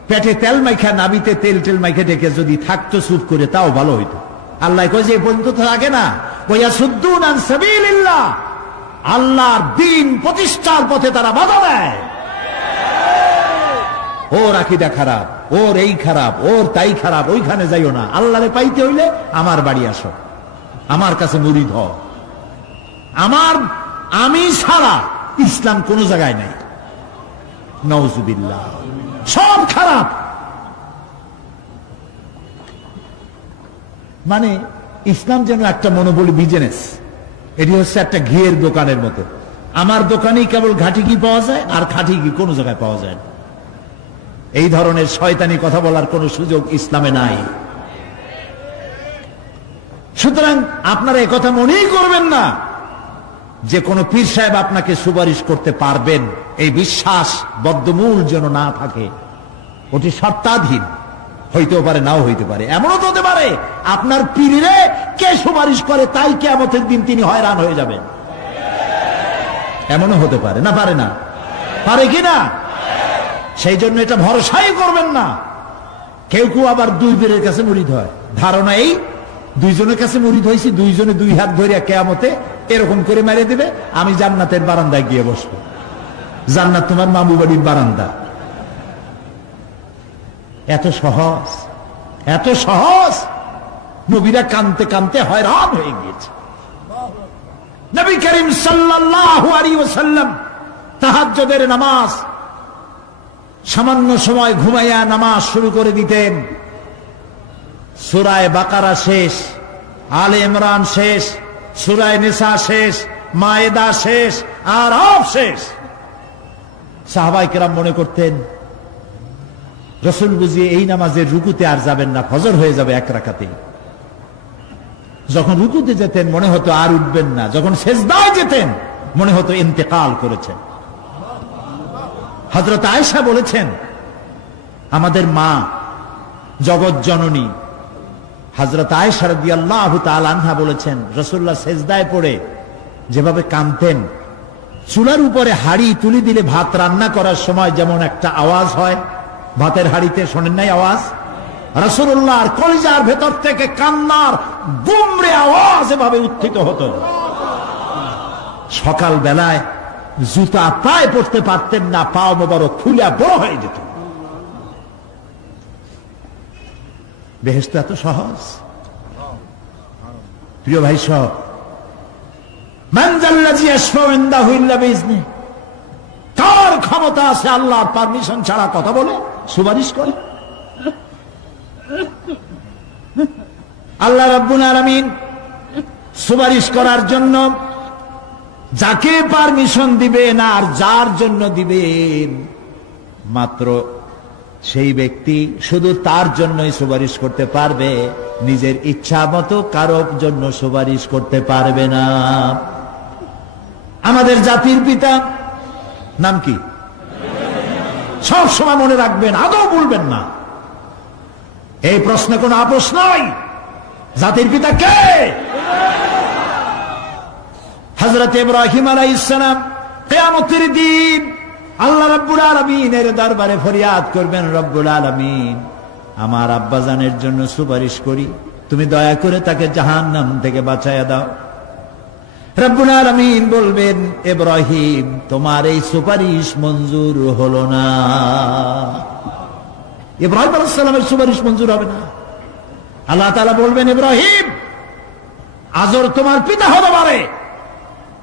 পেটে তেল মাইখা, নাবিতে তেল টেল মাইখা ডেকে যদি থাকতো চুপ করে, তাও ভালো হইতো। আল্লাহ কয় যে এই পর্যন্ত থাকে না, ওয়াসুদ্দুন আন সাবিলিল্লাহ, আল্লাহর দ্বীন প্রতিষ্ঠার পথে তারা বাধা দেয়। ওর আকীদা খারাপ, ওর এই খারাপ, ওর তাই খারাপ, ওইখানে যাইও না, আল্লাহরে পাইতে হইলে আমার বাড়ি আসো, আমার কাছে মুরিদ হও। আমি ছাড়া ইসলাম কোন জায়গায় নাই। নাউজুবিল্লাহ, সব খারাপ। মানে ইসলাম যেন একটা মনোবলী বিজনেস, এটি হচ্ছে একটা ঘিয়ের দোকানের মতো। আমার দোকানেই কেবল ঘাটি ঘি পাওয়া যায়, আর খাঁটি ঘি কোনো জায়গায় পাওয়া যায় না। এই ধরনের শয়তানি কথা বলার কোনো সুযোগ ইসলামে নাই। সুতরাং আপনারা একথা মনেই করবেন না যে কোন পীর সাহেব আপনাকে সুপারিশ করতে পারবেন, এই বিশ্বাস বদ্ধমূল যেন না থাকে। ওটি শর্তাধীন, হইতেও পারে নাও হইতে পারে। এমনও তো হতে পারে আপনার পীরে কে সুপারিশ করে তাই কিয়ামতের দিন তিনি হয়রান হয়ে যাবেন, এমনও হতে পারে। না পারে না? পারে কিনা? সেই জন্য এটা ভরসাই করবেন না। কেউ কেউ আবার দুই পীরের কাছে মুরিদ হয়, ধারণা এই দুইজনের কাছে মুরিদ হয়েছি, দুইজনে দুই হাত ধরিয়া কিয়ামতে এরকম করে মেরে দিবে, আমি জান্নাতের বারান্দায় গিয়ে বসবো। জান্নাত তোমার মামু বাড়ির বারান্দা। এত সহজ, এত সহজ। নবীরা কানতে কানতে হয়রান হয়ে গিয়েছে। নবী করিম সাল্লাল্লাহু আলাইহি ওয়াসাল্লাম তাহাজ্জুদের নামাজ সামান্য সময় ঘুমাইয়া নামাজ শুরু করে দিতেন। সূরা বাকারা শেষ, আলে ইমরান শেষ, সূরা নিসা শেষ, মায়েদা শেষ, আরাফ শেষ। সাহাবায়ে কেরাম মনে করতেন রাসূল বুঝি এই নামাজের রুকুতে আর যাবেন না, ফজর হয়ে যাবে এক রাকাতেই। যখন রুকুতে যেতেন মনে হতো আর উঠবেন না, যখন সেজদায় যেতেন মনে হতো ইন্তেকাল করেছেন। হযরত আয়েশা বলেছেন, আমাদের মা জগৎ জননী হযরত আয়েশা রাদিয়াল্লাহু তাআলা আনহা বলেছেন, রাসূলুল্লাহ সেজদায় পড়ে যেভাবে কাঁদতেন, চুলার উপরে হাড়ি তুলে দিলে ভাত রান্না করার সময় যেমন একটা আওয়াজ হয় ভাতের হাড়িতে, শোনেন নাই আওয়াজ? রাসূলুল্লাহর কলিজার ভেতর থেকে কান্নার গুমরে আওয়াজ এভাবে উত্থিত হতো। সকাল বেলায় জুতা পায়ে পড়তে পারতেন না, পাও মোবারক ফুলে বড় হয়ে যেত। বেহেশত এত সহজ। প্রিয় ভাই সব, মান যাল্লাযী ইয়াশফাউ ইনদাহু ইল্লা বিইজনি, কার ক্ষমতা আছে আল্লাহর পারমিশন ছাড়া কথা বলে সুপারিশ করে? আল্লাহ রাব্বুল আলামিন সুপারিশ করার জন্য যাকে পারমিশন দিবেন আর যার জন্য দিবেন মাত্র সেই ব্যক্তি শুধু তার জন্যই সুপারিশ করতে পারবে, নিজের ইচ্ছা মতো কারোর জন্য সুপারিশ করতে পারবে না। আমাদের জাতির পিতা নাম কি? সব সময় মনে রাখবেন, আদৌ বলবেন না। এই প্রশ্নে কোনো আপোষ নাই। জাতির পিতা কে? হযরত ইব্রাহিম আলাইহিস সালাম কিয়ামতের দিন আল্লাহ রাব্বুল আলামিনের দরবারে ফরিয়াদ করবেন, রব্বুল আলামিন আমার আব্বাজানের জন্য সুপারিশ করি, তুমি দয়া করে তাকে জাহান্নাম থেকে বাঁচায়া দাও। রব্বুল আলামিন বলবেন, ইব্রাহিম তোমার এই সুপারিশ মঞ্জুর হলো না। ইব্রাহিম আলাইহিস সালামের সুপারিশ মঞ্জুর হবে না। আল্লাহ তাআলা বলবেন, ইব্রাহিম আজর তোমার পিতা হতে পারে,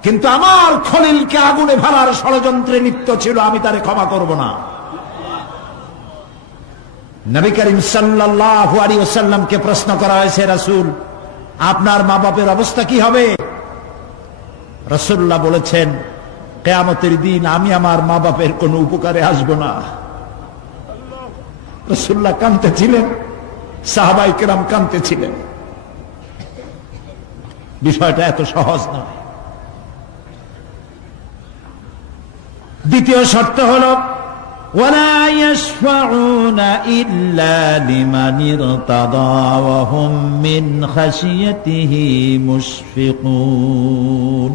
কিন্তু আমার খলিলকে আগুনে ফেলার ষড়যন্ত্রে লিপ্ত ছিল, আমি তারে ক্ষমা করব না। নবী করিম সাল্লাল্লাহু আলাইহি ওয়াসাল্লামকে প্রশ্ন করা হয়েছে, রাসূল আপনার মা বাপের অবস্থা কি হবে? রাসূলুল্লাহ বলেছেন, কিয়ামতের দিন আমি আমার মা বাপের কোনো উপকারে আসব না। রাসূলুল্লাহ কাঁদতেছিলেন, সাহাবায়ে কেরাম কাঁদতেছিলেন। বিষয়টা এত সহজ নয়। দ্বিতীয় শর্ত হলো ওয়ালা ইয়াশফাউনা ইল্লা লিমান ইরতাদা ওয়া হুম মিন খাশিয়াতিহি মুশফিকুন।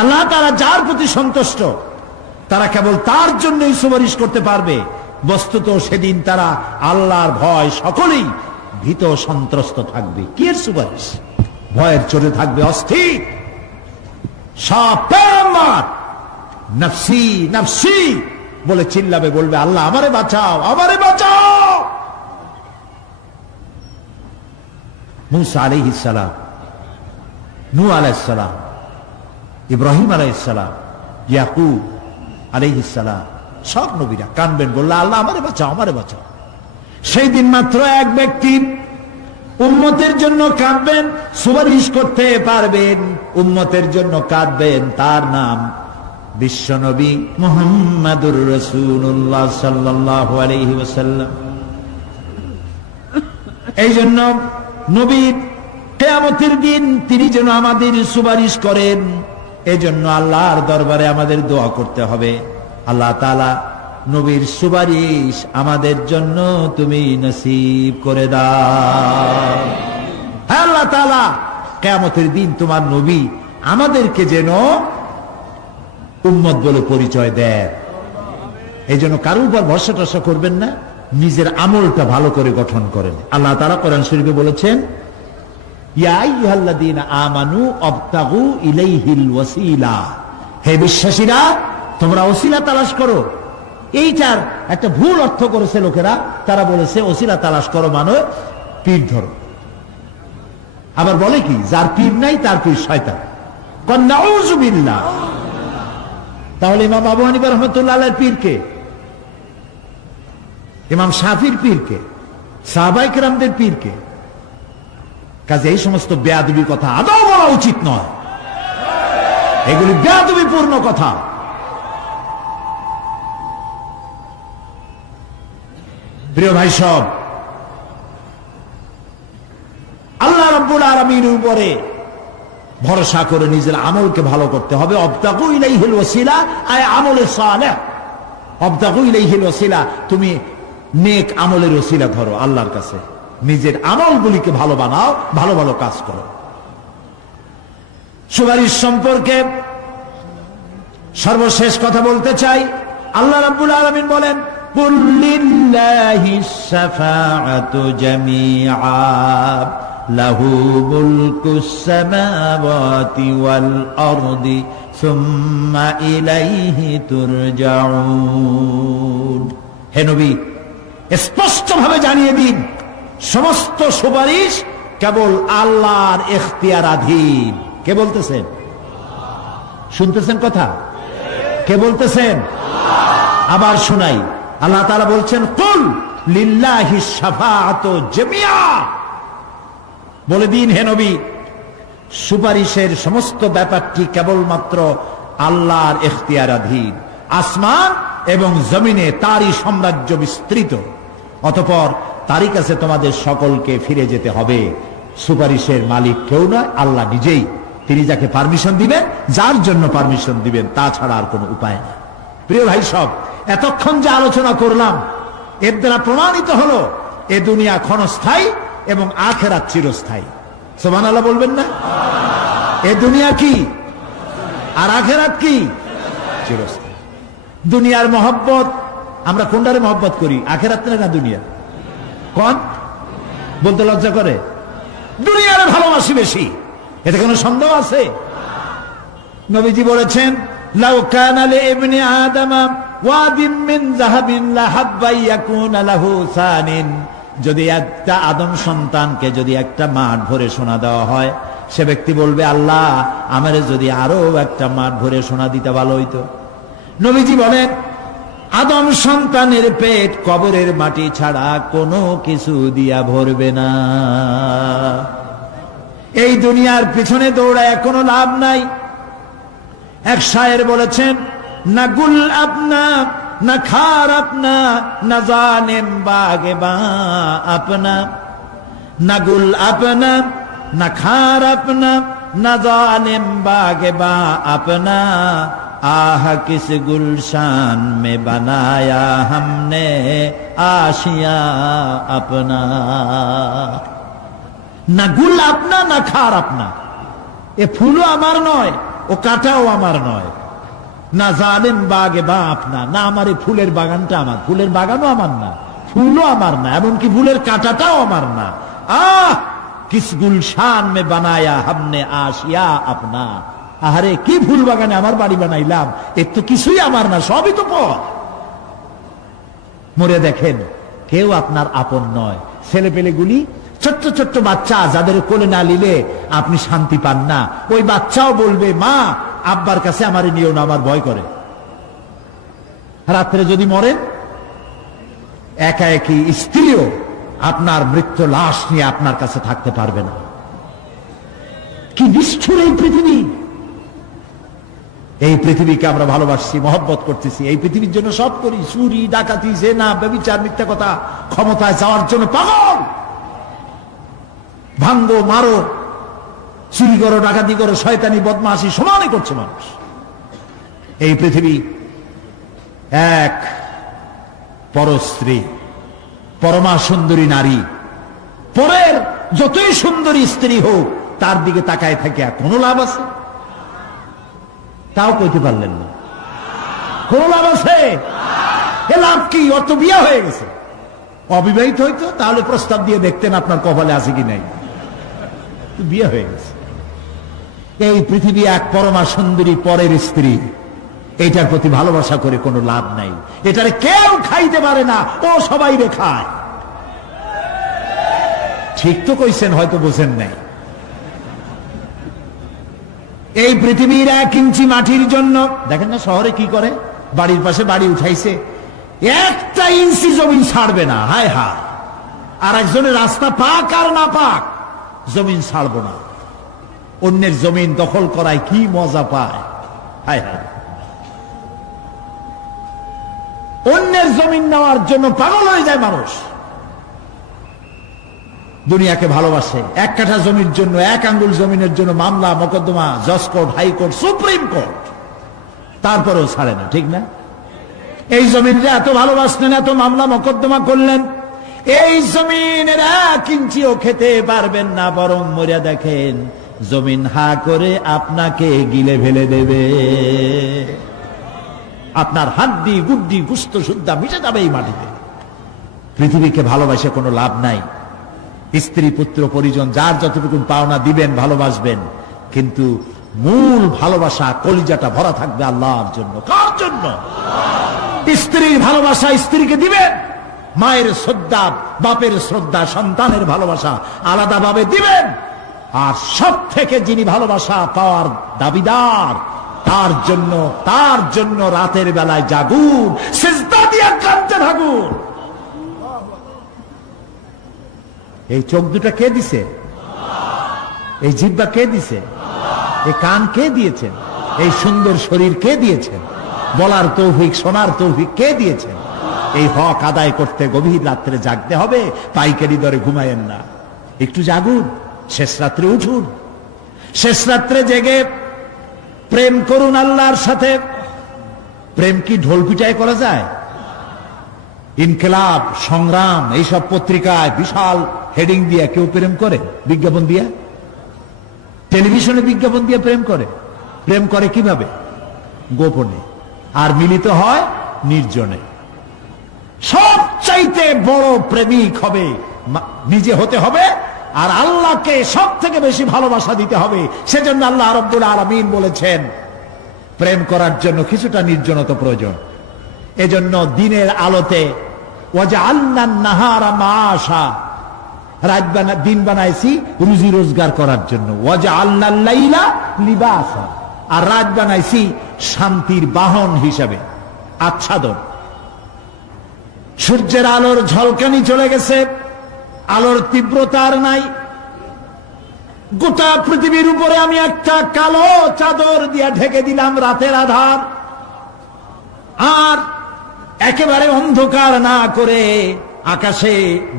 আল্লাহ তাআলা যার প্রতি সন্তুষ্ট তারা কেবল তার জন্যই সুপারিশ করতে পারবে। বস্তুত সেদিন তারা আল্লাহর ভয় সকলেই ভীত সন্ত্রস্ত থাকবে। কি এর সুপারিশ? ভয়ের চোটে থাকবে অস্থির। সব পয়গম্বর নফসি নফসি বলে চিল্লাবে, বলবে আল্লাহ আমারে বাঁচাও, আমারে বাঁচাও। মুসা আলাইহিস সালাম, নূহ আলাইহিস সালাম, ইব্রাহিম আলাইহিস সালাম, ইয়াকুব আলাইহিস সালাম, সব নবীরা কানবেন, বললে আল্লাহ আমারে বাঁচাও, আমারে বাঁচাও। সেই দিন মাত্র এক ব্যক্তি উম্মতের জন্য কাঁদবেন, সুপারিশ করতে পারবেন, উম্মতের জন্য কাঁদবেন, তার নাম বিশ্বনবী মুহাম্মাদুর রাসূলুল্লাহ সাল্লাল্লাহু আলাইহি ওয়াসাল্লাম। এই জন্য নবী কিয়ামতের দিন তিনি যেন আমাদের সুপারিশ করেন, এজন্য আল্লাহর দরবারে আমাদের দোয়া করতে হবে, আল্লাহ তাআলা নবীর সুপারিশ আমাদের জন্য তুমি নসিব করে দাও। হে আল্লাহ তাআলা, কিয়ামতের দিন তোমার নবী আমাদেরকে যেন উম্মত বলে পরিচয় দেয়। এই জন্য কারোর উপর ভরসা টরসা করবেন না, নিজের আমলটা ভালো করে গঠন করেন। আল্লাহ তাআলা কোরআন শরীফে বলেছেন, ইয়া আইয়ুহাল্লাযীনা আমানু আবতাগু ইলাইহিল ওয়াসিলা। হে বিশ্বাসীরা, তোমরা ওসিলা তালাশ করো। এইটার একটা ভুল অর্থ করেছে লোকেরা, তারা বলেছে ওসিলা তালাশ করো মানে পীর ধরো। আবার বলে কি, যার পীর নাই তার পীর শয়তান। নাউযু বিল্লাহ। তাহলে ইমাম আবু হানিফা রাহমাতুল্লাহ আলাইহির পীর কে? ইমাম শাফির পীর কে? সাহাবায়ে কেরামদের পীর কে? কাজে এই সমস্ত বেয়াদবি কথা আদৌ বলা উচিত নয়। এগুলি বেয়াদবিপূর্ণ কথা। প্রিয় ভাই সব, আল্লাহ রাব্বুল আলামিনের উপরে ভরসা করে নিজের আমলকে ভালো করতে হবে। অবতাগু ইলাইহিল ওয়াসিলা আয় আমলে সালেহ। অবতাগু ইলাইহিল ওয়াসিলা, তুমি নেক আমলের ওসিলা ধরো আল্লাহর কাছে, নিজের আমলগুলিকে ভালো বানাও, ভালো ভালো কাজ করো। সুপারিশ সম্পর্কে সর্বশেষ কথা বলতে চাই। আল্লাহ রাব্বুল আলামিন বলেন, কুল লিল্লাহিস শাফাআতু জামিআ লাহু মুলকুস সামাওয়াতি ওয়াল আরদি সুম্মা ইলাইহি তুরজাউন। হে নবী, স্পষ্টভাবে জানিয়ে দিন, সমস্ত সুপারিশ কেবল আল্লাহর ইখতিয়ারাধীন। কে বলতেছেন? শুনতেছেন কথা? কে বলতেছেন? আবার শোনাই। আল্লাহ তাআলা বলছেন, কুল লিল্লাহিস শাফাআতু জামিআ। বলে দিন হে নবী, সুপারিশের সমস্ত ব্যাপারটি কেবলমাত্র আল্লাহর ইখতিয়ারাধীন। আসমান এবং জমিনে তারই সাম্রাজ্য বিস্তৃত, অতঃপর তারই কাছে তোমাদের সকলকে ফিরে যেতে হবে। সুপারিশের মালিক কেউ নয়, আল্লাহ নিজেই। তিনি যাকে পারমিশন দিবেন, যার জন্য পারমিশন দিবেন, তাছাড়া আর কোনো উপায় নেই। প্রিয় ভাই সব, এতক্ষণ যে আলোচনা করলাম এর দ্বারা প্রমাণিত হলো এ দুনিয়া ক্ষণস্থায়ী এবং আখিরাত চিরস্থায়ী। সুবহানাল্লাহ বলবেন না? এ দুনিয়া কি আর আখিরাত কি? চিরস্থায়ী। দুনিয়ার মহব্বত আমরা কোনটারে মহব্বত করি, আখিরাত না দুনিয়া? কোন বলতে লজ্জা করে? দুনিয়ার ভালোবাসি বেশি, এতে কোনো সন্দেহ আছে? নবীজি বলেছেন, লাউ কানা লিইবনি আদামা ওয়াদিন মিন যাহাবিন লাহাব্বা ইয়াকুনা লাহু সানিন। যদি একটা আদম সন্তানকে যদি একটা মাঠ ভরে সোনা দেওয়া হয়, সে ব্যক্তি বলবে, আল্লাহ আমারে যদি আরো একটা মাঠ ভরে সোনা দিতে ভালো হইতো। নবীজি বলেন, আদম সন্তানের পেট কবরের মাটি ছাড়া কোনো কিছু দিয়া ভরবে না। এই দুনিয়ার পিছনে দৌড়ায় কোনো লাভ নাই। এক শায়ের বলেছেন, নাগুল আপনা न खार अपना न जालिम बागे बा अपना न गुल अपना न खार अपना न जालिम बागे बा अपना आह किस गुलशान में बनाया हमने आशिया अपना না গুল আপনা না খার আপনা এ ফুলও আমার নয় ও কাঁটাও আমার নয় না জালিম বাগে বা আপনা না আমার এই ফুলের বাগানটা আমার ফুলের বাগানও আমার না ফুলও আমার না এমনকি ফুলের কাঁটাটাও আমার না আহ কিস গুলশান মে বানায়া হামনে আশিয়া আপনা আহারে কি ফুল বাগানে আমার বাড়ি বানাইলাম এর তো কিছুই আমার না সবই তো পর মরে দেখেন কেউ আপনার আপন নয় ছেলে পেলেগুলি ছোট্ট ছোট্ট বাচ্চা যাদের কোলে না নিলে আপনি শান্তি পান না ওই বাচ্চাও বলবে মা আব্বার কাছে আমারে নিও না আমার ভয় করে রাত্রে যদি মরেন একা একই স্ত্রীও আপনার মৃত্যু লাশ নিয়ে আপনার কাছে থাকতে পারবে না কি নিষ্ঠুর এই পৃথিবী এই পৃথিবীকে আমরা ভালোবাসছি মহব্বত করতেছি এই পৃথিবীর জন্য সব করি চুরি ডাকাতি জেনা ব্যভিচার মিথ্যা কথা ক্ষমতায় যাওয়ার জন্য পাগল ভাঙ্গো মারো চুরি করো ডাকাতি করো শয়তানি বদমাশি সমানই করছে মানুষ এই পৃথিবী এক পরস্ত্রী পরমা সুন্দরী নারী পরের যতই সুন্দরী স্ত্রী হোক তার দিকে তাকায় থাকে কোনো লাভ আছে তাও কইতে পারলেন না কোন লাভ আছে এ লাভ কি অত বিয়ে হয়ে গেছে অবিবাহিত হইতো তাহলে প্রস্তাব দিয়ে দেখতেন আপনার কপালে আছে কি নাই বিয়ে হয়ে গেছে এই পৃথিবী এক পরমা সুন্দরী পরের স্ত্রী এটার প্রতি ভালোবাসা করে কোনো লাভ নাই এটারে কেউ খাইতে পারে না ও সবাই রে খায় ঠিক তো কইছেন হয়তো বোঝেন নাই এই পৃথিবীর 1 ইঞ্চি মাটির জন্য দেখেন না শহরে কি করে বাড়ির পাশে বাড়ি উঠাইছে 1 ইঞ্চি জমি ছাড়বে না হায় হায় আর একজনের রাস্তা পাক আর না পাক জমিন ছাড়বো না অন্যের জমিন দখল করায় কি মজা পায় হায় হায় অন্যের জমিন নেওয়ার জন্য পাগল হয়ে যায় মানুষ দুনিয়াকে ভালোবাসে 1 কাঠা জমির জন্য 1 আঙ্গুল জমিনের জন্য মামলা মোকদ্দমা জজ কোর্ট হাইকোর্ট সুপ্রিম কোর্ট তারপরেও ছাড়ে না ঠিক না এই জমিনটা এত ভালোবাসলেন এত মামলা মোকদ্দমা করলেন এই জমিনের 1 ইঞ্চিও খেতে পারবেন না বরং মরিয়া দেখেন জমিন হা করে আপনাকে গিলে ফেলে দেবে আপনার হাড্ডি গুড্ডি গুস্ত সুদ্ধা মিশে যাবে এই মাটিতে পৃথিবীকে ভালোবাসে কোনো লাভ নাই স্ত্রী পুত্র পরিজন যার যতটুকু পাওনা দিবেন ভালোবাসবেন কিন্তু মূল ভালোবাসা কলিজাটা ভরা থাকবে আল্লাহর জন্য কার জন্য স্ত্রীর ভালোবাসা স্ত্রীকে দিবেন মায়ের শ্রদ্ধা বাপের শ্রদ্ধা সন্তানের ভালোবাসা আলাদাভাবে দিবেন আর সব থেকে যিনি ভালোবাসা পাওয়ার দাবিদার তার জন্য রাতের বেলায় জাগুন সিজদা দিয়ে কাঁদতে থাকুন এই চোখ দুটা কে দিছে এই জিহ্বা কে দিছে এই কান কে দিয়েছেন এই সুন্দর শরীর কে দিয়েছেন বলার তৌফিক শোনার তৌফিক কে দিয়েছেন এই হক আদায় করতে গভীর রাত্রে জাগতে হবে পাইকারি দরে ঘুমায়েন না একটু জাগুন শেষ রাত্রে উঠুন শেষ রাত্রে জেগে প্রেম করুন আল্লাহর সাথে প্রেম কি ঢোল পিটায় করা যায় ইনকিলাব সংগ্রাম এইসব পত্রিকায় বিশাল হেডিং দিয়ে কেউ প্রেম করে বিজ্ঞাপন দিয়ে টেলিভিশনে বিজ্ঞাপন দিয়ে প্রেম করে কিভাবে গোপনে আর মিলিত হয় নির্জনে সবচাইতে বড় প্রেমিক হবে নিজে হতে হবে আর আল্লাহকে সব থেকে বেশি ভালোবাসা দিতে হবে সেজন্য আল্লাহ রাব্বুল আলামিন বলেছেন প্রেম করার জন্য কিছুটা নির্জনতা প্রয়োজন এজন্য দিনের আলোতে ওয়াজআলনান নাহারা মাআশা দিন বানাইছি রুজি রোজগার করার জন্য ওয়াজআলনাল লাইলা লিবাসা আর রাত বানাইছি শান্তির বাহন হিসাবে আচ্ছাদন সূর্যের আলোর ঝলকানি চলে গেছে আলোর তীব্রতা আর নাই গোটা পৃথিবীর উপরে আমি একটা কালো চাদর দিয়ে ঢেকে দিলাম রাতের আধার আর একেবারে অন্ধকার না করে আকাশে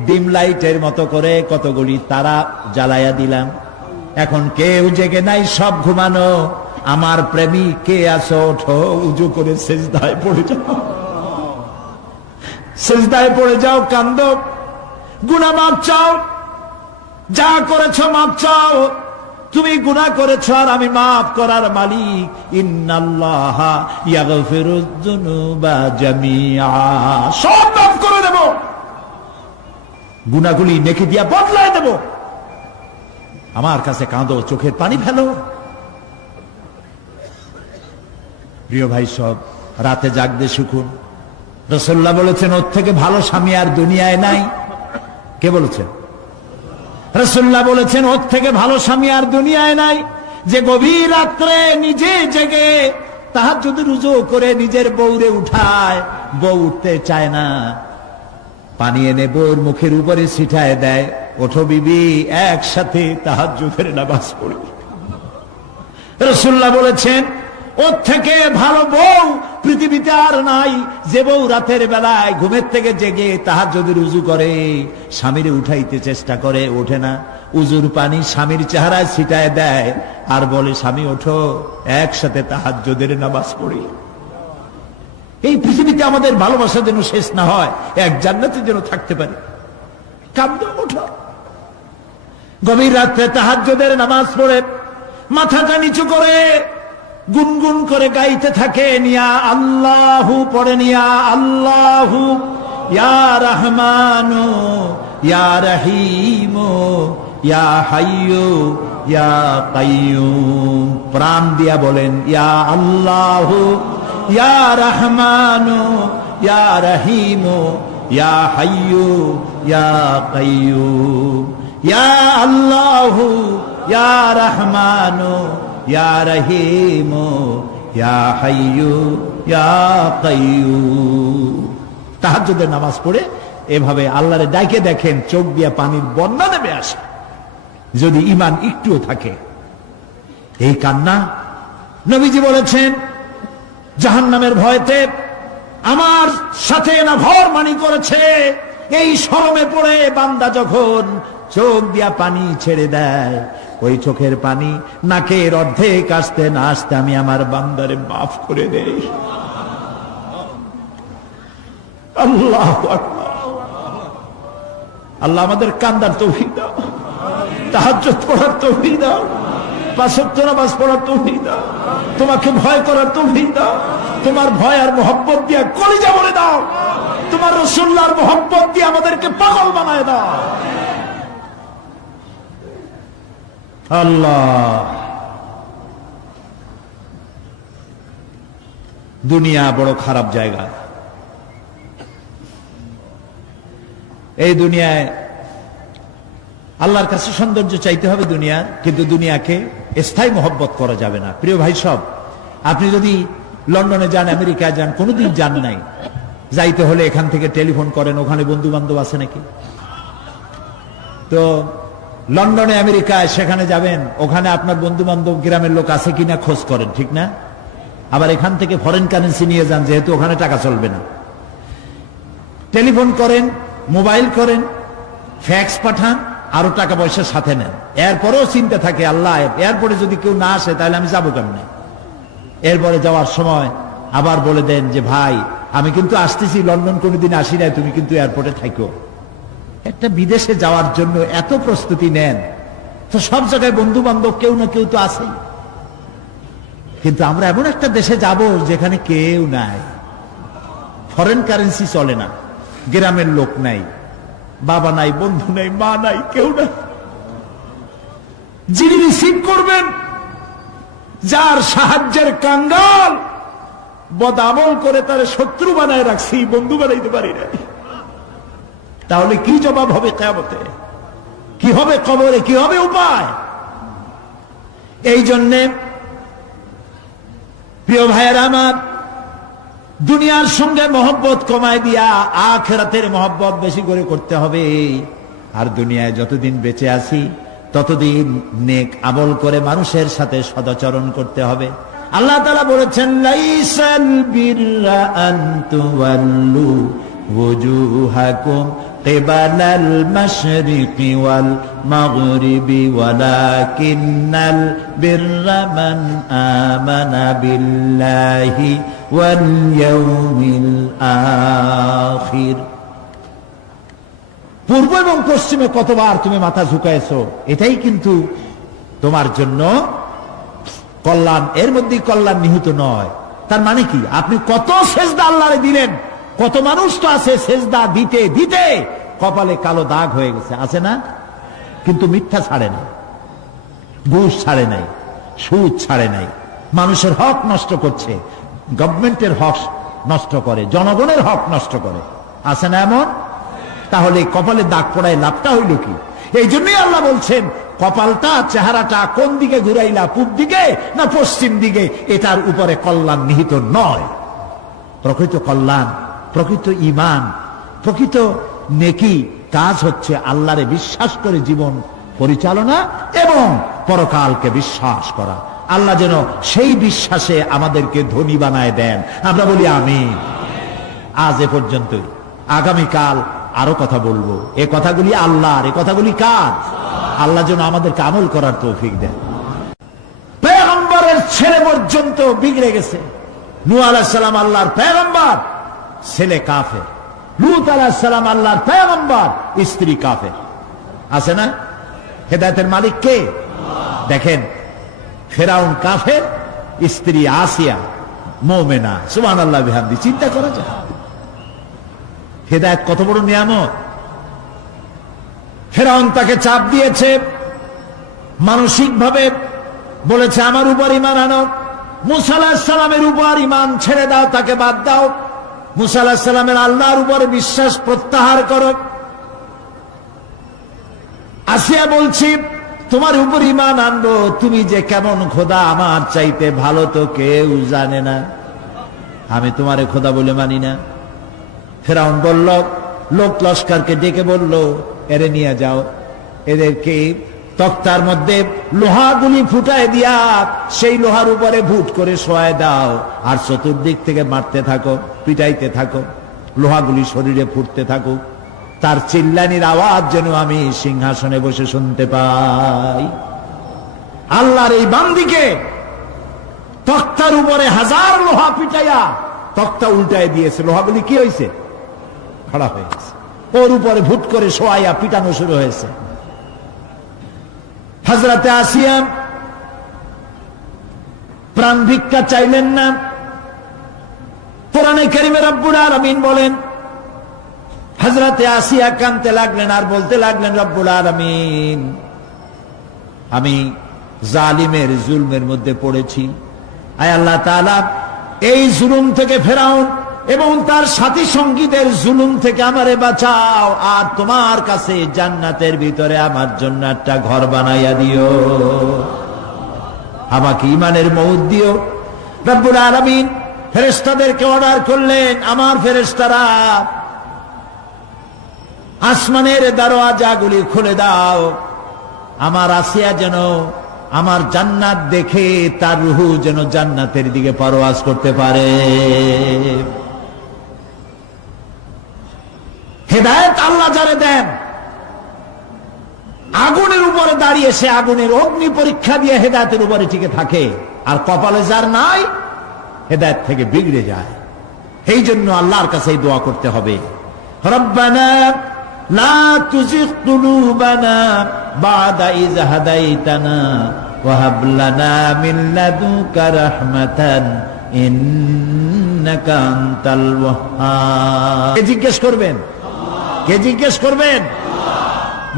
ডিম লাইটের মতো করে কতগুলি তারা জ্বালায়া দিলাম। এখন কেউ জেগে নাই, সব ঘুমানো। আমার প্রেমিক কে আছো, ওঠো, উজু করে সিজদায় পড়ে যাও, সিজদায় পড়ে যাও, কান্দো, গুনাহ মাপ চাও, যা করেছো মাপ চাও। তুমি গুনাহ করেছো আর আমি মাফ করার মালিক। ইন্নাল্লাহা ইয়াগফিরুয যুনুবা জামিআ, সব মাফ করে দেব, গুনাহগুলি নেকি দিয়া বদলায় দেব। আমার কাছে কাঁদো, চোখের পানি ফেলো। প্রিয় ভাই, সব রাতে জাগতে শিখুন। রাসূলুল্লাহ বলেছেন, ওর থেকে ভালো স্বামী আর দুনিয়ায় নাই। কে বলেছেন? রাসূলুল্লাহ বলেছেন, ওর থেকে ভালো স্বামী আর দুনিয়ায় নাই, যে গভীর রাত্রে নিজে জেগে তাহাজ্জুদ রুজু করে নিজের বউরে উঠায়। বউ উঠতে চায় না, পানি এনে বউর মুখের উপরে ছিটায় দেয়, ওঠো বিবি, একসাথে তাহাজ্জুদের নামাজ পড়ি। রাসূলুল্লাহ বলেছেন, ওর থেকে ভালো বউ পৃথিবীতে আর নাই, যে বউ রাতের বেলায় ঘুমের থেকে জেগে তাহাজ্জুদের উজু করে, স্বামীরে উঠাইতে চেষ্টা করে, ওঠে না, উজুর পানি স্বামীর চেহারায় ছিটায় দেয় আর বলে, স্বামী ওঠো, একসাথে তাহাজ্জুদের নামাজ পড়ি। এই পৃথিবীতে আমাদের ভালোবাসা যেন শেষ না হয়, এক জান্নাতে যেন থাকতে পারে। কাঁদো, ওঠো। গভীর রাত্রে তাহাজ্জুদের নামাজ পড়ে মাথাটা নিচু করে গুনগুন করে গাইতে থাকেন, ইয়া আল্লাহু পড়েন, ইয়া আল্লাহু, ইয়া রহমানু, ইয়া রহিমু, ইয়া হাইয়ু, ইয়া কাইয়ুম। প্রাণ দিয়া বলেন, ইয়া আল্লাহু, ইয়া রহমানু, ইয়া রহিমু, ইয়া হাইয়ু, ইয়া কাইয়ুম। ইয়া আল্লাহু, ইয়া রহমানু, ইয়া রহিমু, ইয়া হাইয়ু, ইয়া কাইয়ুম। তাহাজ্জুদের নামাজ পড়ে এভাবে আল্লাহরে ডাকে দেখেন, চোখ দিয়া পানির বন্যা নেমে আসে, যদি ঈমান একটুও থাকে। এই কান্না, নবীজি বলেছেন, জাহান্নামের ভয়তে আমার সাথে না ভরমানি করেছে। এই শরমে পড়ে বান্দা যখন চোখ দিয়া পানি ছেড়ে দেয়, ওই চোখের পানি নাকের অর্ধেক আসতে না আসতে আমি আমার বান্দারে মাফ করে দেই। আল্লাহু আকবার। আল্লাহ আমাদের কান্দার তৌফিক দাও, তাহাজ্জুদ পড়ার তৌফিক দাও, পাঁচ ওয়াক্ত নামাজ পড়ার তৌফিক দাও, তোমাকে ভয় করার তৌফিক দাও, তোমার ভয় আর মোহব্বত দিয়ে কলিজা ভরে দাও, তোমার রাসূলুল্লাহর মোহব্বত দিয়ে আমাদেরকে পাগল বানায় দাও। আল্লাহ, দুনিয়া বড় খারাপ জায়গা। এই দুনিয়ায় আল্লাহর কাছে সৌন্দর্য চাইতে হবে দুনিয়া, কিন্তু দুনিয়াকে স্থায়ী মোহব্বত করা যাবে না। প্রিয় ভাই সব, আপনি যদি লন্ডনে যান, আমেরিকায় যান, কোনোদিন যান নাই, যাইতে হলে এখান থেকে টেলিফোন করেন, ওখানে বন্ধু বান্ধব আছে নাকি। তো লন্ডনে আমেরিকায় সেখানে যাবেন, ওখানে আপনার বন্ধু বান্ধব গ্রামের লোক আছে কিনা খোঁজ করেন, ঠিক না? আবার এখান থেকে ফরেন কারেন্সি নিয়ে যান, যেহেতু ওখানে টাকা চলবে না। টেলিফোন করেন, মোবাইল করেন, ফ্যাক্স পাঠান, আরো টাকা পয়সা সাথে নেন। এরপরেও চিন্তা থাকে, আল্লাহ এরপরে যদি কেউ না আসে তাহলে আমি যাবো কেমনে। এরপরে যাওয়ার সময় আবার বলে দেন যে, ভাই আমি কিন্তু আসতেছি, লন্ডন কোনোদিন আসি নাই, তুমি কিন্তু এয়ারপোর্টে থাকো। একটা বিদেশে যাওয়ার জন্য এত প্রস্তুতি নেন, তো সব জায়গায় বন্ধু বান্ধব কেউ না কেউ তো আছেই। কিন্তু আমরা এমন একটা দেশে যাব যেখানে কেউ নাই, ফরেন কারেন্সি চলে না, গ্রামের লোক নাই, বাবা নাই, বন্ধু নাই, মা নাই, কেউ নাই। যিনি রিসিভ করবেন, যার সাহায্যের কাঙ্গাল, বদামল করে তার শত্রু বানায় রাখছি, বন্ধু বানাইতে পারি নাই। তাহলে কি জবাব হবে কিয়ামতে? কি হবে কবরে? কি হবে উপায়? এই জন্যে প্রিয় ভাইয়েরা আমার, দুনিয়ার সঙ্গে মহব্বত কমায় দিয়া আখিরাতের মহব্বত বেশি করে করতে হবে। আর দুনিয়ায় যতদিন বেঁচে আছি ততদিন নেক আমল করে মানুষের সাথে সদাচরণ করতে হবে। আল্লাহ তাআলা বলেছেন লাইসাল বিররা আন তুওয়াল্লু ওয়াজুহাকুম কিবালাল মাশরিকি ওয়াল মাগরিবি ওয়ালাকিন্নাল বিররা মান আমানা বিল্লাহি ওয়াল ইয়াউমিল আখির। পূর্ব এবং পশ্চিমে কতবার তুমি মাথা ঝুঁকাইছো, এটাই কিন্তু তোমার জন্য কল্যাণ, এর মধ্যে কল্যাণ নিহিত নয়। তার মানে কি, আপনি কত সেজদা আল্লাহরে দিলেন, কত মানুষ তো আছে সেজদা দিতে দিতে কপালে কালো দাগ হয়ে গেছে, আছে না? কিন্তু মিথ্যা ছাড়ে নাই, ঘুষ ছাড়ে নাই, সুদ ছাড়ে নাই, মানুষের হক নষ্ট করছে, গভর্নমেন্টের হক নষ্ট করে, জনগণের হক নষ্ট করে, আছে না এমন? তাহলে কপালে দাগ পড়ায় লাভটা হইল কি? এই জন্যই আল্লাহ বলছেন কপালটা, চেহারাটা কোন দিকে ঘুরাইলা, পূব দিকে না পশ্চিম দিকে, এটার উপরে কল্যাণ নিহিত নয়। প্রকৃত কল্যাণ, প্রকৃত ঈমান, প্রকৃত নেকি কাজ হচ্ছে আল্লাহরে বিশ্বাস করে জীবন পরিচালনা এবং পরকালকে বিশ্বাস করা। আল্লাহ যেন সেই বিশ্বাসে আমাদেরকে ধনী বানায় দেন, আমরা বলি আমিন। আজ এ পর্যন্তই, আগামীকাল আরো কথা বলবো। এ কথাগুলি আল্লাহর, এ কথাগুলি কার? আল্লাহ যেন আমাদেরকে আমল করার তৌফিক দেন। পয়গম্বরের ছেলে পর্যন্ত বিগড়ে গেছে। নূহ আলাইহিস সালাম আল্লাহর পয়গম্বর, ছেলে কাফের। লূত আলাইহিস সালাম আল্লাহর পয়গম্বর, স্ত্রী কাফের। আছে না? হেদায়েতের মালিক কে? দেখেন, ফেরাউন কাফের, স্ত্রী আসিয়া মুমিনা। সুবহানাল্লাহ বিহামদি। চিন্তা করা যায় হেদায়েত কত বড় নিয়ামত। ফেরাউন তাকে চাপ দিয়েছে, মানসিক ভাবে বলেছে আমার উপর ঈমান আনো, মূসা আলাইহিস সালামের উপর ঈমান ছেড়ে দাও, তাকে বাদ দাও, মূসা আলাইহিস সালামের আল্লাহর উপর বিশ্বাস প্রত্যাহার করো। আসিয়া বলছি তোমার উপর ঈমান আনবো, তুমি যে কেমন খোদা, আমার চাইতে ভালো তো কেউ জানে না, আমি তোমারে খোদা বলে মানি না। ফেরাউন বলল, লোক লস্করকে ডেকে বলল, এরে নিয়ে যাও, এদেরকে তক্তার মধ্যে লোহাগুলি ফুটায় দিয়া সেই লোহার উপরে ভুট করে শোয়ায় দাও, আর চতুর্দিক থেকে মারতে থাকো, পিটাইতে থাকো, লোহাগুলি শরীরে ফুটতে থাকুক, তার চিল্লানির আওয়াজ যেন আমি সিংহাসনে বসে শুনতে পাই। আল্লাহর এই বান্দিকে তক্তার উপরে হাজার লোহা পিটাইয়া তক্তা উল্টায় দিয়েছে, লোহাগুলি কি হয়েছে? খাড়া হয়ে গেছে, ওর উপরে ভুট করে শোয়াইয়া পিটানো শুরু হয়েছে। হযরতে আসিয়া প্রাণ ভিক্ষা চাইলেন না। কোরআনে কারীমে রব্বুল আলামিন বলেন, হযরতে আসিয়া কাঁদতে লাগলেন আর বলতে লাগলেন, রব্বুল আলামিন, আমি জালিমের জুলমের মধ্যে পড়েছি, আয় আল্লাহ তাআলা এই জুলুম থেকে, ফেরাউন এবং তার সাথী সঙ্গীদের জুলুম থেকে আমারে বাঁচাও, আর তোমার কাছে জান্নাতের ভিতরে আমার জন্য একটা ঘর বানাইয়া দিও, আমাকে ঈমানের মউত দিও। রব্বুল আলামিন ফেরেশতাদেরকে অর্ডার করলেন, আমার ফেরেশতারা আসমানের দরওয়াজাগুলি খুলে দাও, আমার আসিয়া যেন আমার জান্নাত দেখে তার রূহ যেন জান্নাতের দিকে পরওয়াজ করতে পারে। হেদায়েত আল্লাহ যারে দেন, আগুনের উপরে দাঁড়িয়ে সে আগুনের অগ্নি পরীক্ষা দিয়ে হেদায়েতের উপরে টিকে থাকে, আর কপালে যার নাই হেদায়েত থেকে বিগড়ে যায়। এই জন্য আল্লাহর কাছে দোয়া করতে হবে, রব্বানা লা তুজিগ কুলুবানা বা'দা ইয হাদাইতানা ওয়া হাব লানা মিন লাদুনকা রাহমাতান ইন্নাকা আনতাল ওয়াহ্হাব। কে জিজ্ঞেস করবেন? কে জিজ্ঞেস করবেন?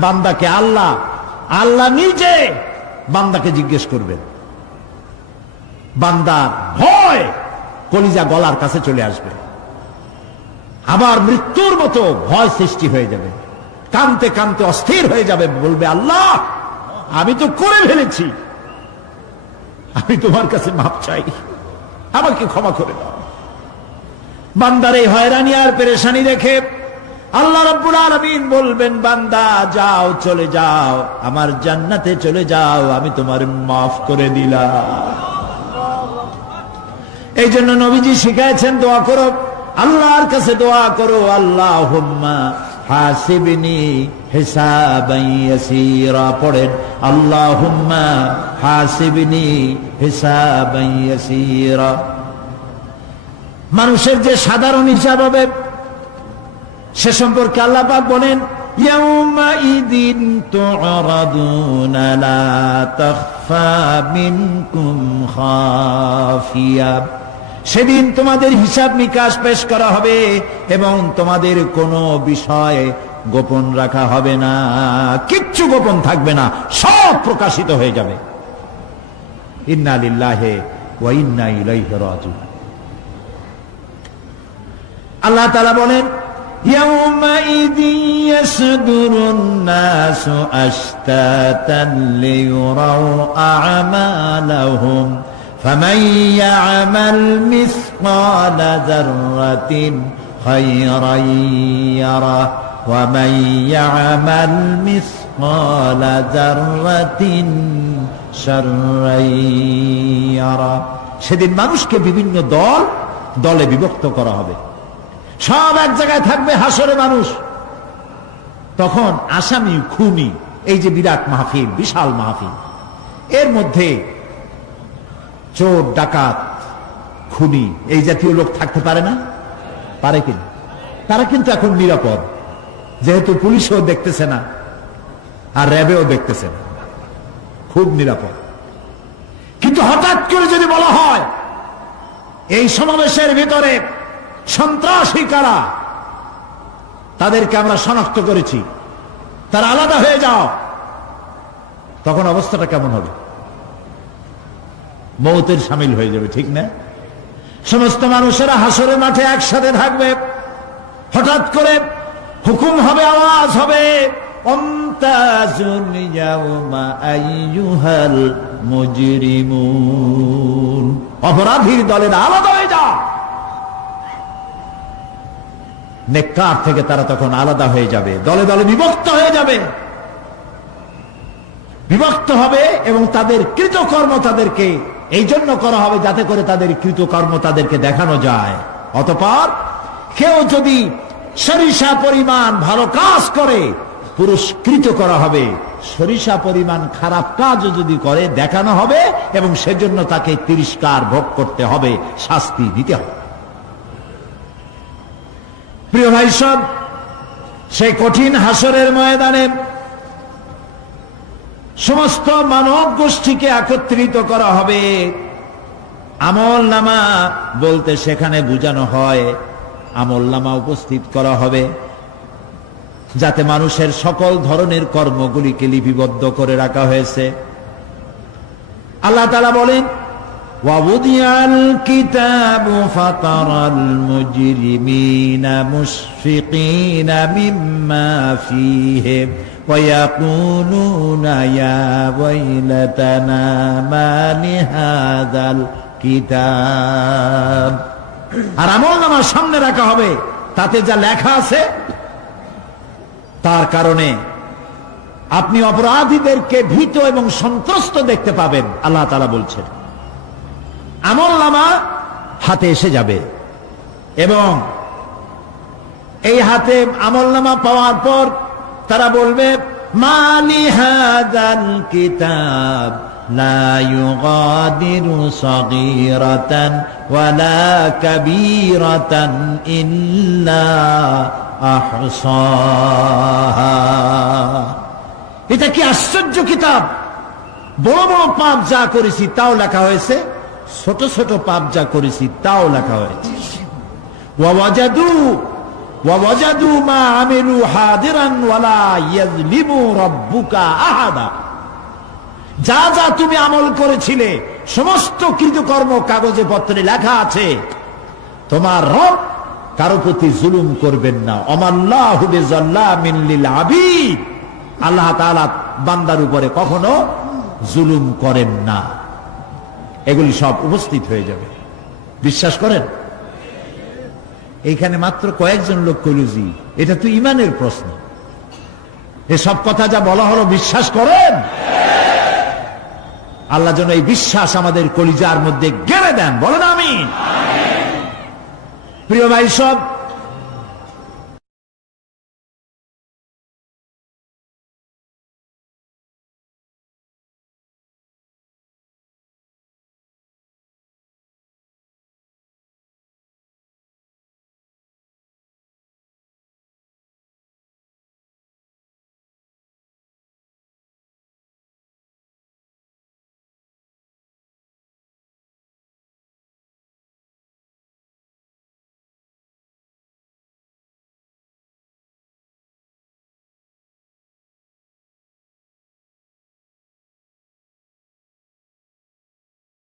বান্দাকে আল্লাহ, আল্লাহ নিজে বান্দাকে জিজ্ঞেস করবেন। বান্দার ভয় কলিজা গলার কাছে চলে আসবে, আবার মৃত্যুর মতো ভয় সৃষ্টি হয়ে যাবে, কাঁদতে কাঁদতে অস্থির হয়ে যাবে, বলবে আল্লাহ আমি তো করে ফেলেছি, আমি তোমার কাছে মাপ চাই, আমাকে ক্ষমা করে দাও। বান্দার এই হয়রানি আর পেরেশানি দেখে আল্লাহ রাব্বুল আলামিন বলবেন, বান্দা যাও, চলে যাও, আমার জান্নাতে চলে যাও, আমি তোমার মাফ করে দিলাম। এই জন্য নবীজি শিখাইছেন দোয়া করো, আল্লাহর কাছে দোয়া করো, আল্লাহুম্মা হাসিবনি হিসাবান ইয়াসীরা। পড়েন আল্লাহুম্মা হাসিবনি হিসাবান ইয়াসীরা। মানুষের যে সাধারণ হিসাব হবে সে সম্পর্কে আল্লাহ পাক বলেন ইয়াউমাইযিন তু'রাদুনা লা তাখফা মিনকুম খাফিয়া। সেদিন তোমাদের হিসাব নিকাশ পেশ করা হবে এবং তোমাদের কোনো বিষয় গোপন রাখা হবে না, কিচ্ছু গোপন থাকবে না, সব প্রকাশিত হয়ে যাবে। ইন্না লিল্লাহি ওয়া ইন্না ইলাইহি রাজিউন। আল্লাহ তাআলা বলেন ইয়াউমাইযিন ইয়াসদুরুন নাসু আশতাতান লিয়ুরাউ আ'মালাহুম فمن يعمل مثقال ذرة خيرا يره ومن يعمل مثقال ذرة شرا يره। সেদিন মানুষকে বিভিন্ন দলে বিভক্ত করা হবে, সব এক জায়গায় থাকবে হাসরে মানুষ। তখন আসামি খুনি, এই যে বিরাট মাহফিল, বিশাল মাহফিল, এর মধ্যে চোর ডাকাত খুনি এই জাতীয় লোক থাকতে পারে না? পারে কিনা? তারা কিন্তু এখন নিরাপদ, যেহেতু পুলিশও দেখতেছে না আর র্যাবেও দেখতেছে না, খুব নিরাপদ। কিন্তু হঠাৎ করে যদি বলা হয় এই সমাবেশের ভিতরে সন্ত্রাসী কারা, তাদেরকে আমরা শনাক্ত করেছি, তারা আলাদা হয়ে যাও, তখন অবস্থাটা কেমন হবে? মৌতের শামিল হয়ে যাবে, ঠিক না? সমস্ত মানুষেরা হাসরের মাঠে একসাথে থাকবে, হঠাৎ করে হুকুম হবে, আওয়াজ হবে আমতাজুল ইয়াউমা আইয়ুহাল মুজরিমুন। অপরাধীর দলেরা আলাদা হয়ে যাও। নেককার থেকে তারা তখন আলাদা হয়ে যাবে, দলে দলে বিভক্ত হয়ে যাবে, বিভক্ত হবে এবং তাদের কৃতকর্ম তাদেরকে এই জন্য করা হবে যাতে করে তাদের কৃতকর্ম তাদেরকে দেখানো যায়। অতঃপর কেউ যদি সরিষা পরিমাণ ভালো কাজ করে পুরস্কৃত করা হবে, সরিষা পরিমাণ খারাপ কাজও যদি করে দেখানো হবে এবং সেজন্য তাকে তিরস্কার ভোগ করতে হবে, শাস্তি দিতে হবে। প্রিয় ভাই সব, সেই কঠিন হাসরের ময়দানে সমস্ত মানব গোষ্ঠীকে একত্রিত করা হবে। আমল নামা বলতে সেখানে বোঝানো হয় আমল নামা উপস্থিত করা হবে, যাতে মানুষের সকল ধরনের কর্মগুলিকে লিপিবদ্ধ করে রাখা হয়েছে। আল্লাহ তাআলা বলেন ওয়াউদিয়াল কিতাবু ফাতারাল মুজরিমিনা মুশফিকিনা মিম্মা ফীহি ويقولون يا ويلتنا ما لهذا الكتاب। আর আমলনামা সামনে রাখা হবে, তাতে যা লেখা আছে তার কারণে আপনি অপরাধীদেরকে ভীত এবং সন্ত্রস্ত দেখতে পাবেন। আল্লাহ তাআলা বলছেন আমলনামা হাতে এসে যাবে এবং এই হাতে আমলনামা পাওয়ার পর তারা বলবে মালি হাযাল কিতাব লা ইউগাদিরু সাগীরাতান ওয়ালা কাবীরাতান ইল্লা আহসাহা। এটা কি আশ্চর্য কিতাব! বড় বড় পাপ যা করেছি তাও লেখা হয়েছে, ছোট ছোট পাপ যা করেছি তাও লেখা হয়েছে। ওয়াজাদু মা আমিলু হাদিরান ওয়ালা ইয়াযলিমু রাব্বুকা আহাদা। যা যা তুমি আমল করেছিলে সমস্ত কৃতকর্ম কাগজে পত্রে লেখা আছে। তোমার রব কারো প্রতি জুলুম করবেন না। আমাল্লাহু বিযাল্লামিন লিল আবিদ। আল্লাহ তাআলা বান্দার উপরে কখনো জুলুম করেন না। এগুলি সব উপস্থিত হয়ে যাবে, বিশ্বাস করেন? এইখানে মাত্র কয়েকজন লোক কইল জি, এটা তো ঈমানের প্রশ্ন। এসব কথা যা বলা হলো বিশ্বাস করেন? আল্লাহ যেন এই বিশ্বাস আমাদের কলিজার মধ্যে গেড়ে দেন, বলেন আমিন। প্রিয় ভাই সব,